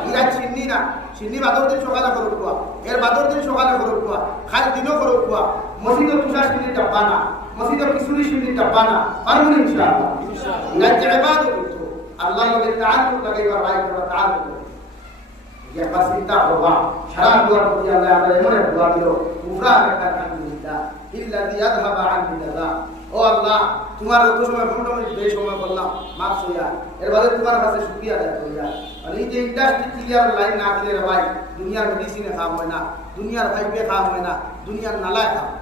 ইরা চিন্নি না চিন্নি বাদর দিন সকালে করব কুয়া এর বাদর দিন সকালে করব কুয়া খাল দিনও করব কুয়া মসজিদে তুষার চিন্নি ডাব্বা না মসজিদে কিসুরি চিন্নি ডাব্বা না পারবো ইনশাআল্লাহ ইরা ইবাদত করতো আল্লাহ লগে তাআল্লুক লাগাইবা রায় করা তাআল্লুক ইয়া পাসিতা হওয়া সারা দুয়ার প্রতি আল্লাহ আমরা এমন এক দোয়া দিল কুফরা একটা আলহামদুলিল্লাহ ইল্লাযী আযহাবা আননি আযা ও আল্লাহ তোমার যত সময় ঘন্টা মিনিট বেশি সময় বললাম মাফ হইয়া এর বাদে তোমার কাছে শুকরিয়া আদায় করিয়া আর এই যে ইন্ডাস্ট্রি ক্লিয়ার লাইন না দিলে রে ভাই দুনিয়ার মেডিসিনে খাওয়া হয় না দুনিয়ার ফাইবে খাওয়া হয় না দুনিয়ার নালায় খাওয়া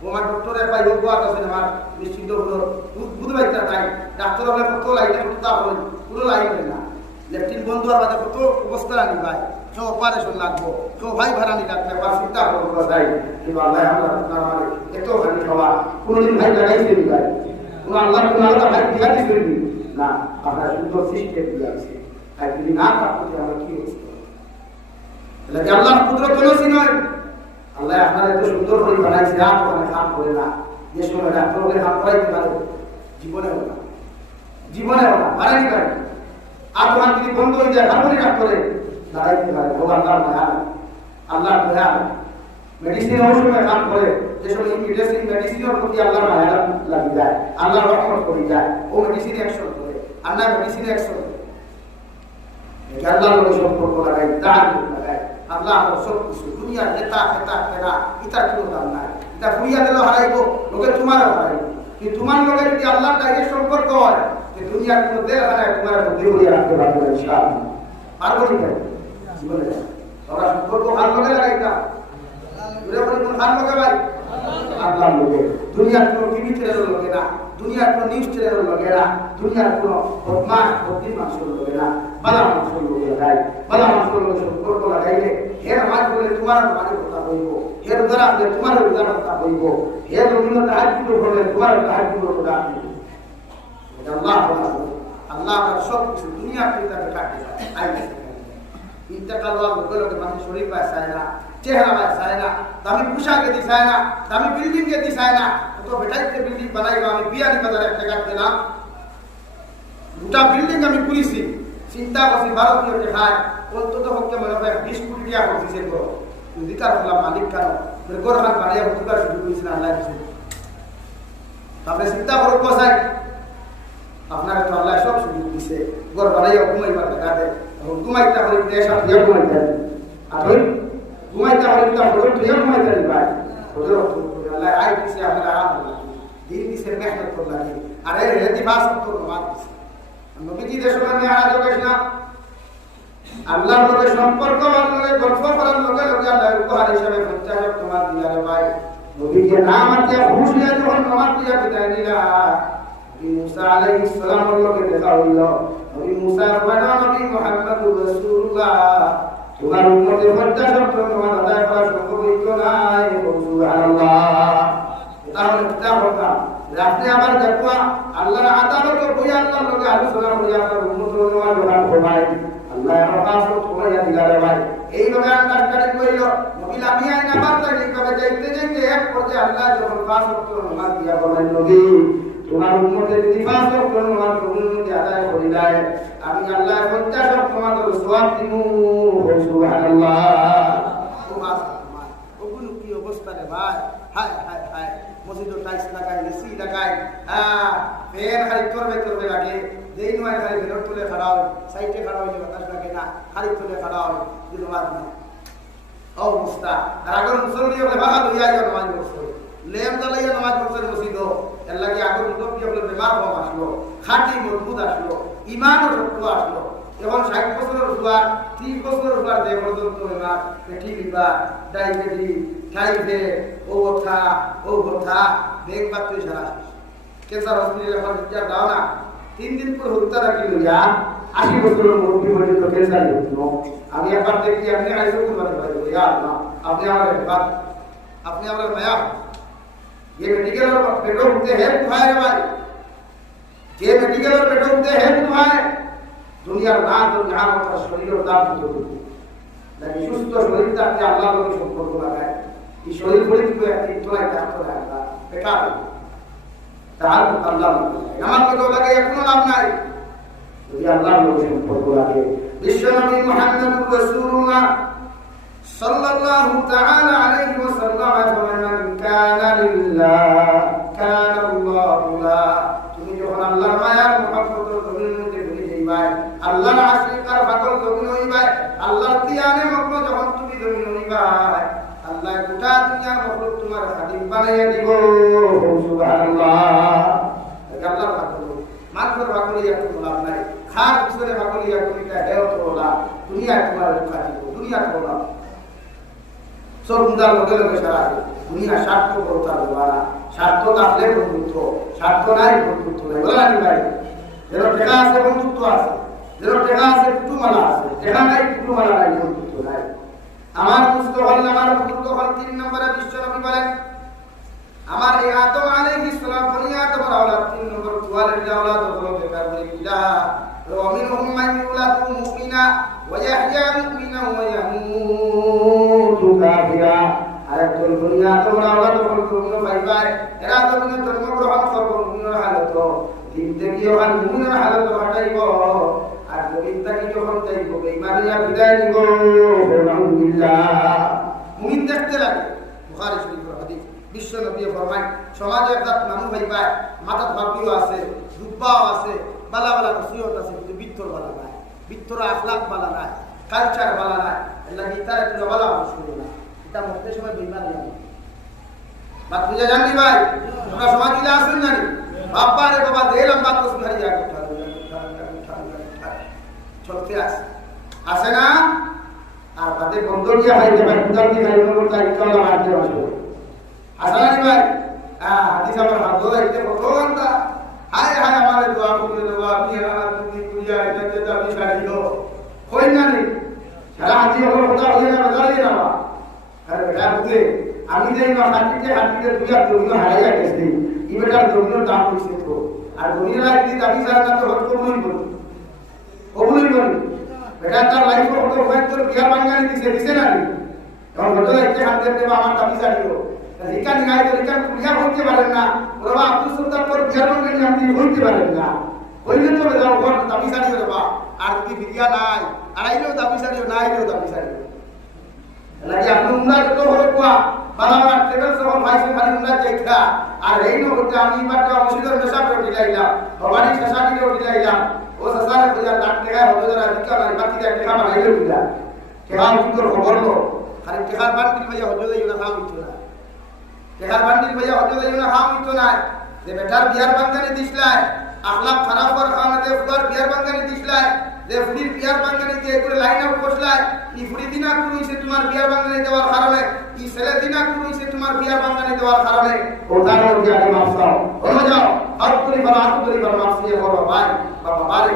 ও আমার ডক্টরের পাই রোগ আছে আমার নিশ্চিন্ত হলো বুধবাইটা টাইম ডাক্তার হলে কত লাইনে কতটা হল পুরো লাইন না লেফটিন বন্ধু আর বাদে কত অবস্থা আনি ভাই কেউ অপারেশন লাগবো কেউ ভাই ভাড়ানি লাগবে বা চিন্তা করবো যাই কিন্তু আল্লাহ আপনার মানে এত ভানি খাওয়া কোনোদিন ভাই লাগাইছে ভাই কোনো আল্লাহ কোনো আল্লাহ ভাই দিয়া দিচ্ছে না আপনার শুদ্ধ সিস্টেম দিয়ে আছে আর যদি না থাকতে আমরা কি অবস্থা তাহলে আল্লাহ কুদরত নসি নয় আল্লাহ আপনার এত সুন্দর করে বানাইছে আর ওখানে কাম করে না যে সময় ডাক্তারকে কাম করাইতে পারে জীবনেও না জীবনেও না পারেনি পারে আর তোমার যদি বন্ধ হয়ে যায় তারপরে ডাক্তারে দাঁড়াইতে পারে ও আল্লাহ দয়া মেডিসিন ঔষধে কাম করে যেসব মেডিসিনের প্রতি আল্লাহ মায়া লাগি যায় আল্লাহ রহমত করে যায় ও মেডিসিন অ্যাকশন করে আল্লাহ মেডিসিন অ্যাকশন করে আল্লাহর লগে সম্পর্ক লাগাই দান লাগাই আল্লাহ সব কিছু দুনিয়ার নেতা খেতা খেলা এটা কোনো দাম নাই এটা ফুরিয়া দিলেও হারাইবো লোকে তোমারও হারাইবো কিন্তু তোমার লগে যদি আল্লাহর ডাইরেক্ট সম্পর্ক হয় যে দুনিয়ার কোনো দেহ হারায় তোমার বুদ্ধি হইয়া রাখতে পারবে ইনশাআল্লাহ পারবো নি ভাই জীবনে তোরা সম্পর্ক ভালো লগে লাগাইতা দূরে করে কোন ভালো লগে ভাই আল্লাহর লগে দুনিয়ার কোনো টিভি চ্যানেল লগে না দুনিয়ার কোনো নিউজ চ্যানেল লগে না দুনিয়ার কোনো বদমাশ বদ্দিন মানুষের লগে না বালা মানুষের লগে লাগাই বালা মানুষের লগে সম্পর্ক লাগাইলে হের মাঝ বলে তোমার মানে কথা বলব হের উদারা বলে তোমার উদারা কথা বলব হের রবীন্দ্র তাহাজ্জুদ বলে তোমার তাহাজ্জুদ কথা বলব এটা আল্লাহ আল্লাহ আপনার সব কিছু দুনিয়া থেকে কাটে আইছে ইন্তেকাল হওয়া লোকে মানুষ শরীর পায় চায় না চেহারা পায় চায় না দামি পোশাকে দি চায় না দামি বিল্ডিং কে দি চায় না তো বেটাইতে বিল্ডিং বানাইবা আমি বিয়ানি বাজারে একটা কাট দিলাম দুটা বিল্ডিং আমি করেছি চিন্তা করছি ভারতীয় খায় অন্তত পক্ষে মনে হয় 20 কোটি টাকা করছি সে গো যদি তার বললাম মালিক কেন গোর খান বানিয়ে দুটা শুরু করেছি না আল্লাহ কিছু তারপরে চিন্তা করো কোথায় আপনার তো আল্লাহ সব সুযোগ দিছে গোর বানাইয়া ঘুমাইবার দেখা দেয় ঘুমাইতে হলে দেশ আর দিয়ে ঘুমাইতে আর ওই ঘুমাইতে হলে তা হলো দিয়ে ঘুমাইতে ভাই ওদের আল্লাহ আই দিছে আপনার আরাম দিন দিছে মেহনত করে লাগে আরে রেদি বাস তো মাত নবীজি দেশে মেহরাজ যোগেশ না আল্লাহর লগে সম্পর্ক লগে গল্প করার লগে লগে আল্লাহ উপহার হিসেবে 50 তোমার দিয়ারে ভাই নবীজি নাম আছে খুশিয়া যখন নামাজ দিয়া বিদায় দিলা মুসা আলাইহিস সালামের লগে দেখা হইল নবী মুসা বলেন নবী মুহাম্মদুর রাসূলুল্লাহ তোমার উম্মতের 50 তোমার আদায় করা সম্ভব হইল না সুবহানাল্লাহ তাহলে কিতাব কথা আপনি আবার দেখবা আল্লাহর আদালতে বই আল্লাহর লগে আলোচনা করি আপনার উন্নত অনুমান দোকান খোবাই আল্লাহ আকাশ খোবাইয়া দিলারে ভাই এইভাবে আন্ডারস্ট্যান্ডিং করিল নবী আমি আই না বার্তা এইভাবে যাইতে যাইতে এক পর্যায়ে আল্লাহ যখন পাঁচ ওয়াক্ত নামাজ দিয়া বলেন নবী তোমার উম্মতের যদি পাঁচ ওয়াক্ত নামাজ উম্মতে আদায় করিলাই আমি আল্লাহ 50 ওয়াক্ত নামাজের সওয়াব দিমু সুবহানাল্লাহ ওগুলো কি অবস্থা রে ভাই হায় হায় হায় মসজিদে টাইলস লাগাই এসি লাগাই ফ্যান খালি করবে লাগে যেই নয় খালি ভিতর তুলে খাড়া হয় সাইডে খাড়া হইলে বাতাস লাগে না খালি তুলে খাড়া হয় কিন্তু নামাজ না অবস্থা আর আগর মুসল্লি হলে বাহাদ হইয়া যায় নামাজ পড়ছে লেম জ্বালাইয়া নামাজ পড়ছে মসজিদ এর লাগে আগর মুসল্লি হলে বেমার কম আসলো খাঁটি মজবুত আসলো ইমানও শক্ত আসলো এখন 60 বছরের জুয়ার 30 বছরের জুয়ার যে পর্যন্ত বেমার পেটি বিবা ডায়াবেটিস থাইরয়েড ও কথা দেখবার তুই সারা ক্যান্সার হসপিটালে এখন যা দাও না 3 দিন পর হত্যা রাখি লইয়া 80 বছরের মুরব্বী পর্যন্ত ক্যান্সার হতো আমি একবার দেখি আপনি আইসো করতে পারি ইয়া আল্লাহ আপনি আমার বাত আপনি আমার মায়া ये मेडिकल और पेटो उठते हैं तुम्हारे भाई ये मेडिकल और पेटो उठते हैं तुम्हारे दुनिया नाम और नाम और शरीर और दाम तो लेकिन सुस्त शरीर तक के अल्लाह को संपर्क लगाए ये शरीर बड़ी को एक थोड़ा काम तो रहेगा बेकार तार अल्लाह नमाज को लगे কোনো লাভ নাই যদি আল্লাহর লোকের সম্পর্ক লাগে বিশ্বনবী মুহাম্মদুর রাসূলুল্লাহ সাল্লাল্লাহু তাআলা আলাইহি ওয়াসাল্লাম মান কানা লিল্লাহ কানা আল্লাহু লা তুমি যখন আল্লাহর মায়ার মুহাব্বতের জমিনের মধ্যে ঘুরে যাইবা আল্লাহর আশিকার পাগল জমিন হইবা আল্লাহর তিয়ানে মগ্ন যখন তুমি জমিন হইবা আল্লাহ গোটা দুনিয়ার মখলুক তোমার খাদিম বানাইয়া দিব সুবহানাল্লাহ আল্লাহর পাগল মানকর পাগলিয়া কোনো লাভ নাই খার পিছনে পাগলিয়া করিটা হেও তোলা দুনিয়া তোমার রক্ষা দিব দুনিয়া তোলা সব মুদার লগে লগে সারা দুনিয়া স্বার্থ করতা দেওয়া স্বার্থ থাকলে বন্ধুত্ব স্বার্থ নাই বন্ধুত্ব নাই বলা নাকি ভাই যেন টেকা আছে বন্ধুত্ব আছে যেন টেকা আছে কুটুমালা আছে টেকা নাই কুটুমালা নাই বন্ধুত্ব নাই আমার পুস্তক হল আমার বুজুর্গ হল 3 নম্বরে বিশ্বনবী বলেন আমার এই আদম আলাইহিস সালাম বনি আদমের আওলাদ 3 নম্বর কোয়ালিটির আওলাদ হলো বেকার বলে কিলা ومنهم من يولد مؤمنا ويحيى مؤمنا ويموت كافرا আরেকজন দুনিয়া তোমরা আওলাদ হল তোমরা ভাইবার এরা তো জন্মগ্রহণ করবে মুমিনের হালত জিন্দেগি ওখান মুমিনের হালত হটাইব আর গোবিন্দাকে যখন যাইব বেঈমানিয়া বিদায় নিব আলহামদুলিল্লাহ মুমিন দেখতে লাগে বুখারী শরীফের হাদিস বিশ্ব নবী ফরমায় সমাজে একটা মানুষ ভাইবা মাথা ভাবিও আছে দুব্বাও আছে বালা বালা নসিহত আছে কিন্তু বিত্তর বালা নাই বিত্তর আখলাক বালা নাই কালচার বালা নাই এলা গীতা একটু বালা শুনে না এটা মধ্যে সময় বেঈমানি না বাত বুঝা জানি ভাই আমরা সমাজ দিলে আসুন জানি বাবা রে বাবা দেলাম বাত তো শুনাই যা কথা চলতে আসে না আর বাদে বন্ধ দিয়া খাইতে ভাই উদার দিয়ে খাইতে করতে ইনশাআল্লাহ মারতে আসবে আসলে ভাই হাদিস আমার হাত ধরে কত ঘন্টা হায় হায় আমারে দোয়া করে দেওয়া আপনি তুমি পূজা এটাতে দাবি ছাড়িও কই না নি সারা হাতি হলো কথা হয়ে না বাজারে না আরে বেটা বুঝে আমি যেই না হাতিতে দুইয়া জমি হারাইয়া গেছি ই বেটার জমির দাম কইছে তো আর জমির লাগি দাবি ছাড়া না তো হট কবুলই বলি বেটা তার লাইফ হতো হয় তোর বিয়া বাঙ্গালি দিছে না নি এখন হতো একটা হাতে দেবা আমার দাবি ছাড়িও রিকা নিগাই তো রিকা পূজা করতে পারেন না ওরা আব্দুল সুলতান পর বিয়ার বাঙ্গালি আপনি হইতে পারেন না কইলে তো যাও ঘর দাবি ছাড়িও দেবা আর যদি বিয়া নাই আইলেও দাবি ছাড়িও না আইলেও দাবি ছাড়িও লাগে আপনি উমরা তো হলো কোয়া বালাবা ট্রেভেল সহ ভাইসে খালি উমরা দেখা আর এই ন হতে আমি বাটা মসজিদের মেশা করে দিলাইলাম ভবানী শাসাটি করে দিলাইলাম ও শাসারে পূজা লাখ টাকা হতো যারা রিকা নাই বাকি টাকা বানাইলে পূজা কেবা উত্তর খবর লো খালি টেকার বান্ডিল ভাইয়া হতো যাই না খাও হতো না টেকার বান্ডিল ভাইয়া হতো যাই না খাও হতো না যে বেটার বিয়ার বাঙ্গানি দিছলাই আখলাক খারাপ কর খাওয়া দে ফুয়ার বিয়ার বাঙ্গানি দিছলাই যে ফুড়ির বিয়ার বাঙ্গানি দিয়ে করে লাইন আপ বসলাই ই ফুড়ি দিনা কুইছে তোমার বিয়ার বাঙ্গানি দেওয়ার কারণে ই ছেলে দিনা কুইছে তোমার বিয়ার বাঙ্গানি দেওয়ার কারণে ওটার মধ্যে আগে মাফ চাও হলো যাও হাত করি বাবা হাত করি বাবা মাফ দিয়ে বলো ভাই বাবা বারে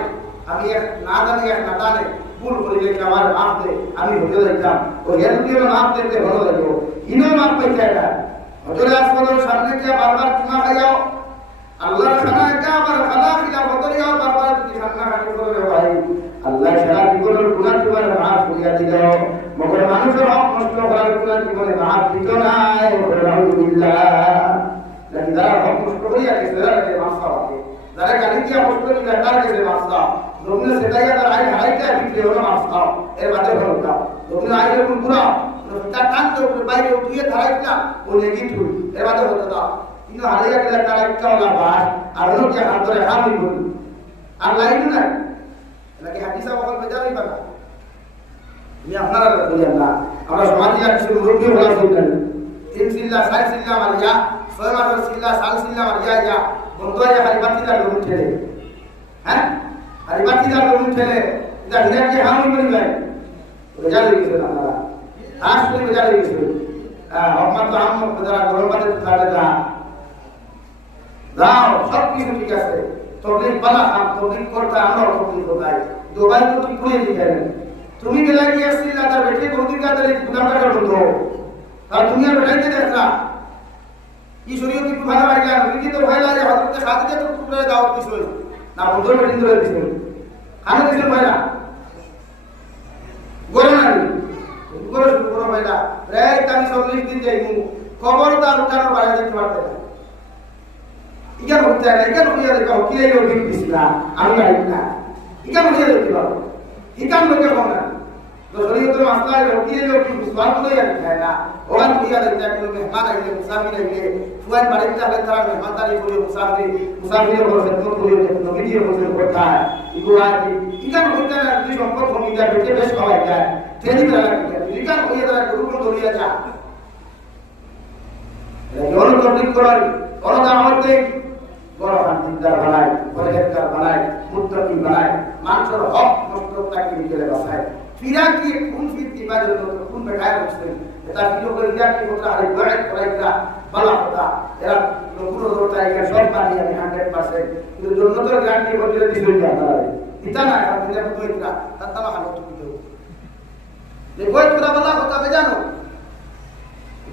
আমি এক না জানি এক না জানি ভুল করে দেখি আমার মাফ দে আমি হতে যাইতাম ও এর দিয়ে মাফ দিতে ভালো লাগলো ইনো মাফ পাইছে না হজরে আসমানের সামনে গিয়ে বারবার তোমা খাইয়াও আল্লাহর খানা কা আবার খানা খিলা বদরিয়াও বারবার যদি আপনার জীবনে মাফ দিত নাই আলহামদুলিল্লাহ লাগি যারা হক কষ্ট করিয়া গেছে যারা মাফ পাবে যারা গালি দিয়া কষ্ট করিয়া তার কাছে মাফ দাও লোকনে সেটাই তার আই হাইটা বিক্রি হলো মাফ দাও এর বাদে হলো দাও লোকনে আইলে কোন পুরা তার টান তো বাইরে উঠিয়ে ধরাইলা ও নেগি তুই এর বাদে হলো দাও কিন্তু হারিয়া গেলে তার একটা হলো বাস আর হলো কি হাত ধরে হামি বলি আর লাইন না লাগে হাদিসা বকল বেজারই পাবা আমি আপনারা বলি না আমরা সমাজে কিছু মুরব্বী হলা শুনলেন তিন সিল্লা সাই সিল্লা মারিয়া ছয় মাসের সিল্লা সাল সিল্লা মারিয়া যা বন্ধুয়া হারিবাতিদার লোক ঠেলে হ্যাঁ হারিবাতিদার লোক ঠেলে এটা হিরা কি হামি বলি ভাই বেজার হয়ে গেছে আপনারা আজ করে বেজার হয়ে গেছে হকমাত আম যারা গরম পাতে থাকে দাও সব কিছু ঠিক আছে তবলিগ বালা কাম তবলিগ করতে আমরা তবলিগ কোথায় দোবাই তো ঠিক করে দিবেন তুমি বেলা কি আসছিল তার বেটে গৌদির কাছে গুলাম টাকা বলতো আর তুমি আর বেটাইতে দেখলা কি শরীয়ত কি ভালো লাগলা তুমি তো ভাই লাগে হযরত খাদিজা তো টুকরে দাওয়াত দিছিল না বন্ধু বেটিন ধরে দিছিল আমি দিছিল ভাইরা গরনানি গরস পুরো ভাইরা প্রায় আমি 40 দিন যাইমু খবরদার উঠানোর বাইরে দেখতে পারতে না ইকা হতে না ইকা হইয়া দেখা কি এই ওই দিছিলা আমি আইব না ইকা হইয়া দেখতে পারো ইকা লোকে কোনা তো শরীয়তের মাসলা কি এই লোক বিশ্বাস করে যায় না ওখান হইয়া দেখতে কোন মেহমান আইলে মুসাফির আইলে ফুয়ান বাড়িতে যাবে তারা মেহমানদারি করে মুসাফিরের বড় খেদমত করে নবীজির বসে কথা ইগুলা ইকা হইতে না দুই সম্পর্ক কমিটা বেটে বেশ খাওয়াই যায় তেনি বেলা ইকা হইয়া তারা গুরুকুল ধরিয়া যা এগুলো তবলিগ করার ওরা আমাদের বড় হান্দিদার বানায় পরহেজগার বানায় মুত্তাকি বানায় মানুষের হক নষ্ট তাকে নিয়ে বাসায় ফিরা কি কোন ফিত ইবাদত কোন বেটায় বসে এটা ভিডিও করে দিয়া কি কথা আরে দোয়া করাইতা বালা কথা এরা পুরো রোটা একা সব পানি আমি 100% কিন্তু জন্নতের গ্যারান্টি বলে দিবেন আপনারা এটা না আপনি যা কইতা তাতলা হালত দিও যে কই পুরা বালা কথা বেজানো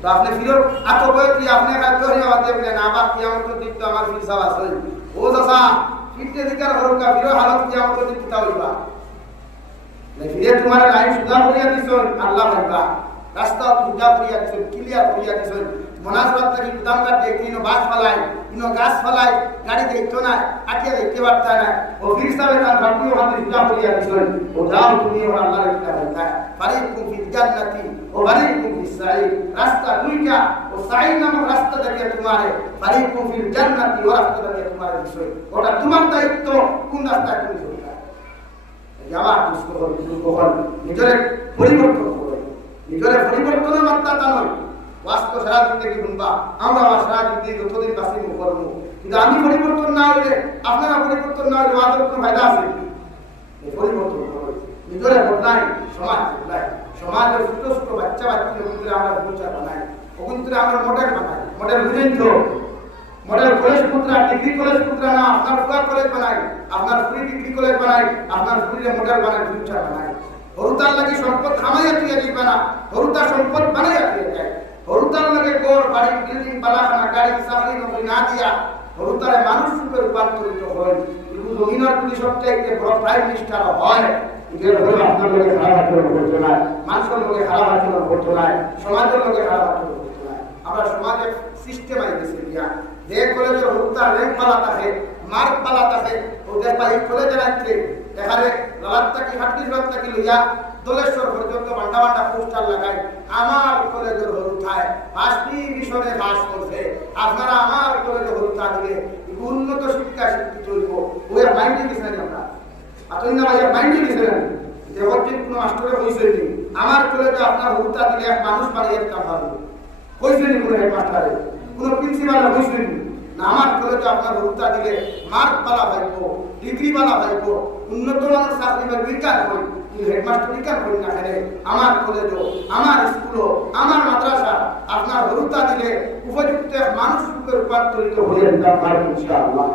তো আপনি ফিরো আতো কই কি আপনি কাজ করে আতে বলে না বা কিয়ামত দিন তো আমার ফির সওয়াল আছে ও দাসা ফিরতে দিকার হরক কা ফিরো হালত কিয়ামত দিন তা হইবা লে ফিরে তোমার লাইফ সুদা করিয়া দিছো আল্লাহ ভাইবা রাস্তা সুদা করিয়া দিছো ক্লিয়ার করিয়া দিছো মনাসবাত থেকে গুদাম কাটে কিনো বাস ফলাই কিনো গাছ ফলাই গাড়ি দেখতো না আটিয়া দেখতে পারতা না ও ফির সাবে তার বাকি ওখানে সুদা করিয়া দিছো ও দাও তুমি ও আল্লাহর একটা ভাইবা ফারিকুম ফিল জান্নাতি ও ফারিকুম ফিস সাঈদ রাস্তা দুইটা ও সাঈদ নামক রাস্তা দেখে তোমারে ফারিকুম ফিল জান্নাতি ও রাস্তা দেখে তোমারে দিছো ওটা তোমার দায়িত্ব কোন রাস্তা তুমি চলবা যাবা নিজের পরিবর্তন করে নিজের পরিবর্তনের মাত্রা তা নয় বাস্তব সারা জিন্দগি শুনবা আমরা সারা জিন্দগি যতদিন বাসি করবো কিন্তু আমি পরিবর্তন না হইলে আপনারা পরিবর্তন না হইলে আমাদের কোনো ফায়দা আছে পরিবর্তন করে নিজের বদলাই সমাজ বদলাই সমাজের ছোট ছোট বাচ্চা বাচ্চাদের ভিতরে আমরা ফিউচার বানাই ওখান থেকে আমরা মডেল বানাই মডেল বুঝেন তো মডেল কলেজ পুত্রা ডিগ্রি কলেজ পুত্রা না আপনার ফুয়া কলেজ বানাই আপনার ফ্রি ডিগ্রি কলেজ বানাই আপনার ফ্রি মডেল বানাই ফিউচার বানাই হরুতার লাগি সম্পদ হামাইয়া তুই দিবা না হরুতা সম্পদ বানাইয়া তুই যায় হরুতার লাগে গোর বাড়ি বিল্ডিং বালাখানা গাড়ি চাকরি নকরি না দিয়া হরুতারে মানুষ রূপে রূপান্তরিত হয় কিন্তু জমিনার যদি সবচাইতে বড় প্রাইম মিনিস্টার হয় এর হলো আপনার লোকে খারাপ আচরণ করতে না মানুষের লোকে খারাপ আচরণ করতে না সমাজের লোকে খারাপ আচরণ করতে না আমরা সমাজের সিস্টেম আইতেছি দিয়া যে কলেজের হরুতার র্যাঙ্ক পালা থাকে মার্ক পালা থাকে ওদের পাই কলেজের আছে এখানে লালাত্তা কি হাটকি লালাত্তা কি লইয়া দলেশ্বর পর্যন্ত বান্ডা বান্ডা পোস্টার লাগাই আমার কলেজের হরুতায় ফার্স্ট ডিভিশনে পাস করছে আপনারা আমার কলেজের হরুতা দিলে উন্নত শিক্ষা শিক্ষিত হইব ওই মাইন্ডে গেছেন আমরা আপনি না ভাইয়া মাইন্ডে গেছেন যে অর্জিত কোনো মাস্টারে হইছেন আমার কলেজে আপনার হরুতা দিলে এক মানুষ বাড়িয়ে কাম পাবে হইছেন কোনো হেডমাস্টারে কোনো প্রিন্সিপাল হইছেন না আমার কলেজে আপনার হরুতা দিলে মার্ক পালা পাইব ডিগ্রি পালা পাইব উন্নত মানের চাকরি বা বিজ্ঞান করি হেডমাস্টার বিজ্ঞান করি না খেলে আমার কলেজও আমার স্কুলও আমার মাদ্রাসা আপনার হরুতা দিলে উপযুক্ত মানুষ রূপে রূপান্তরিত হয়ে যেতে পারবে ইনশাআল্লাহ।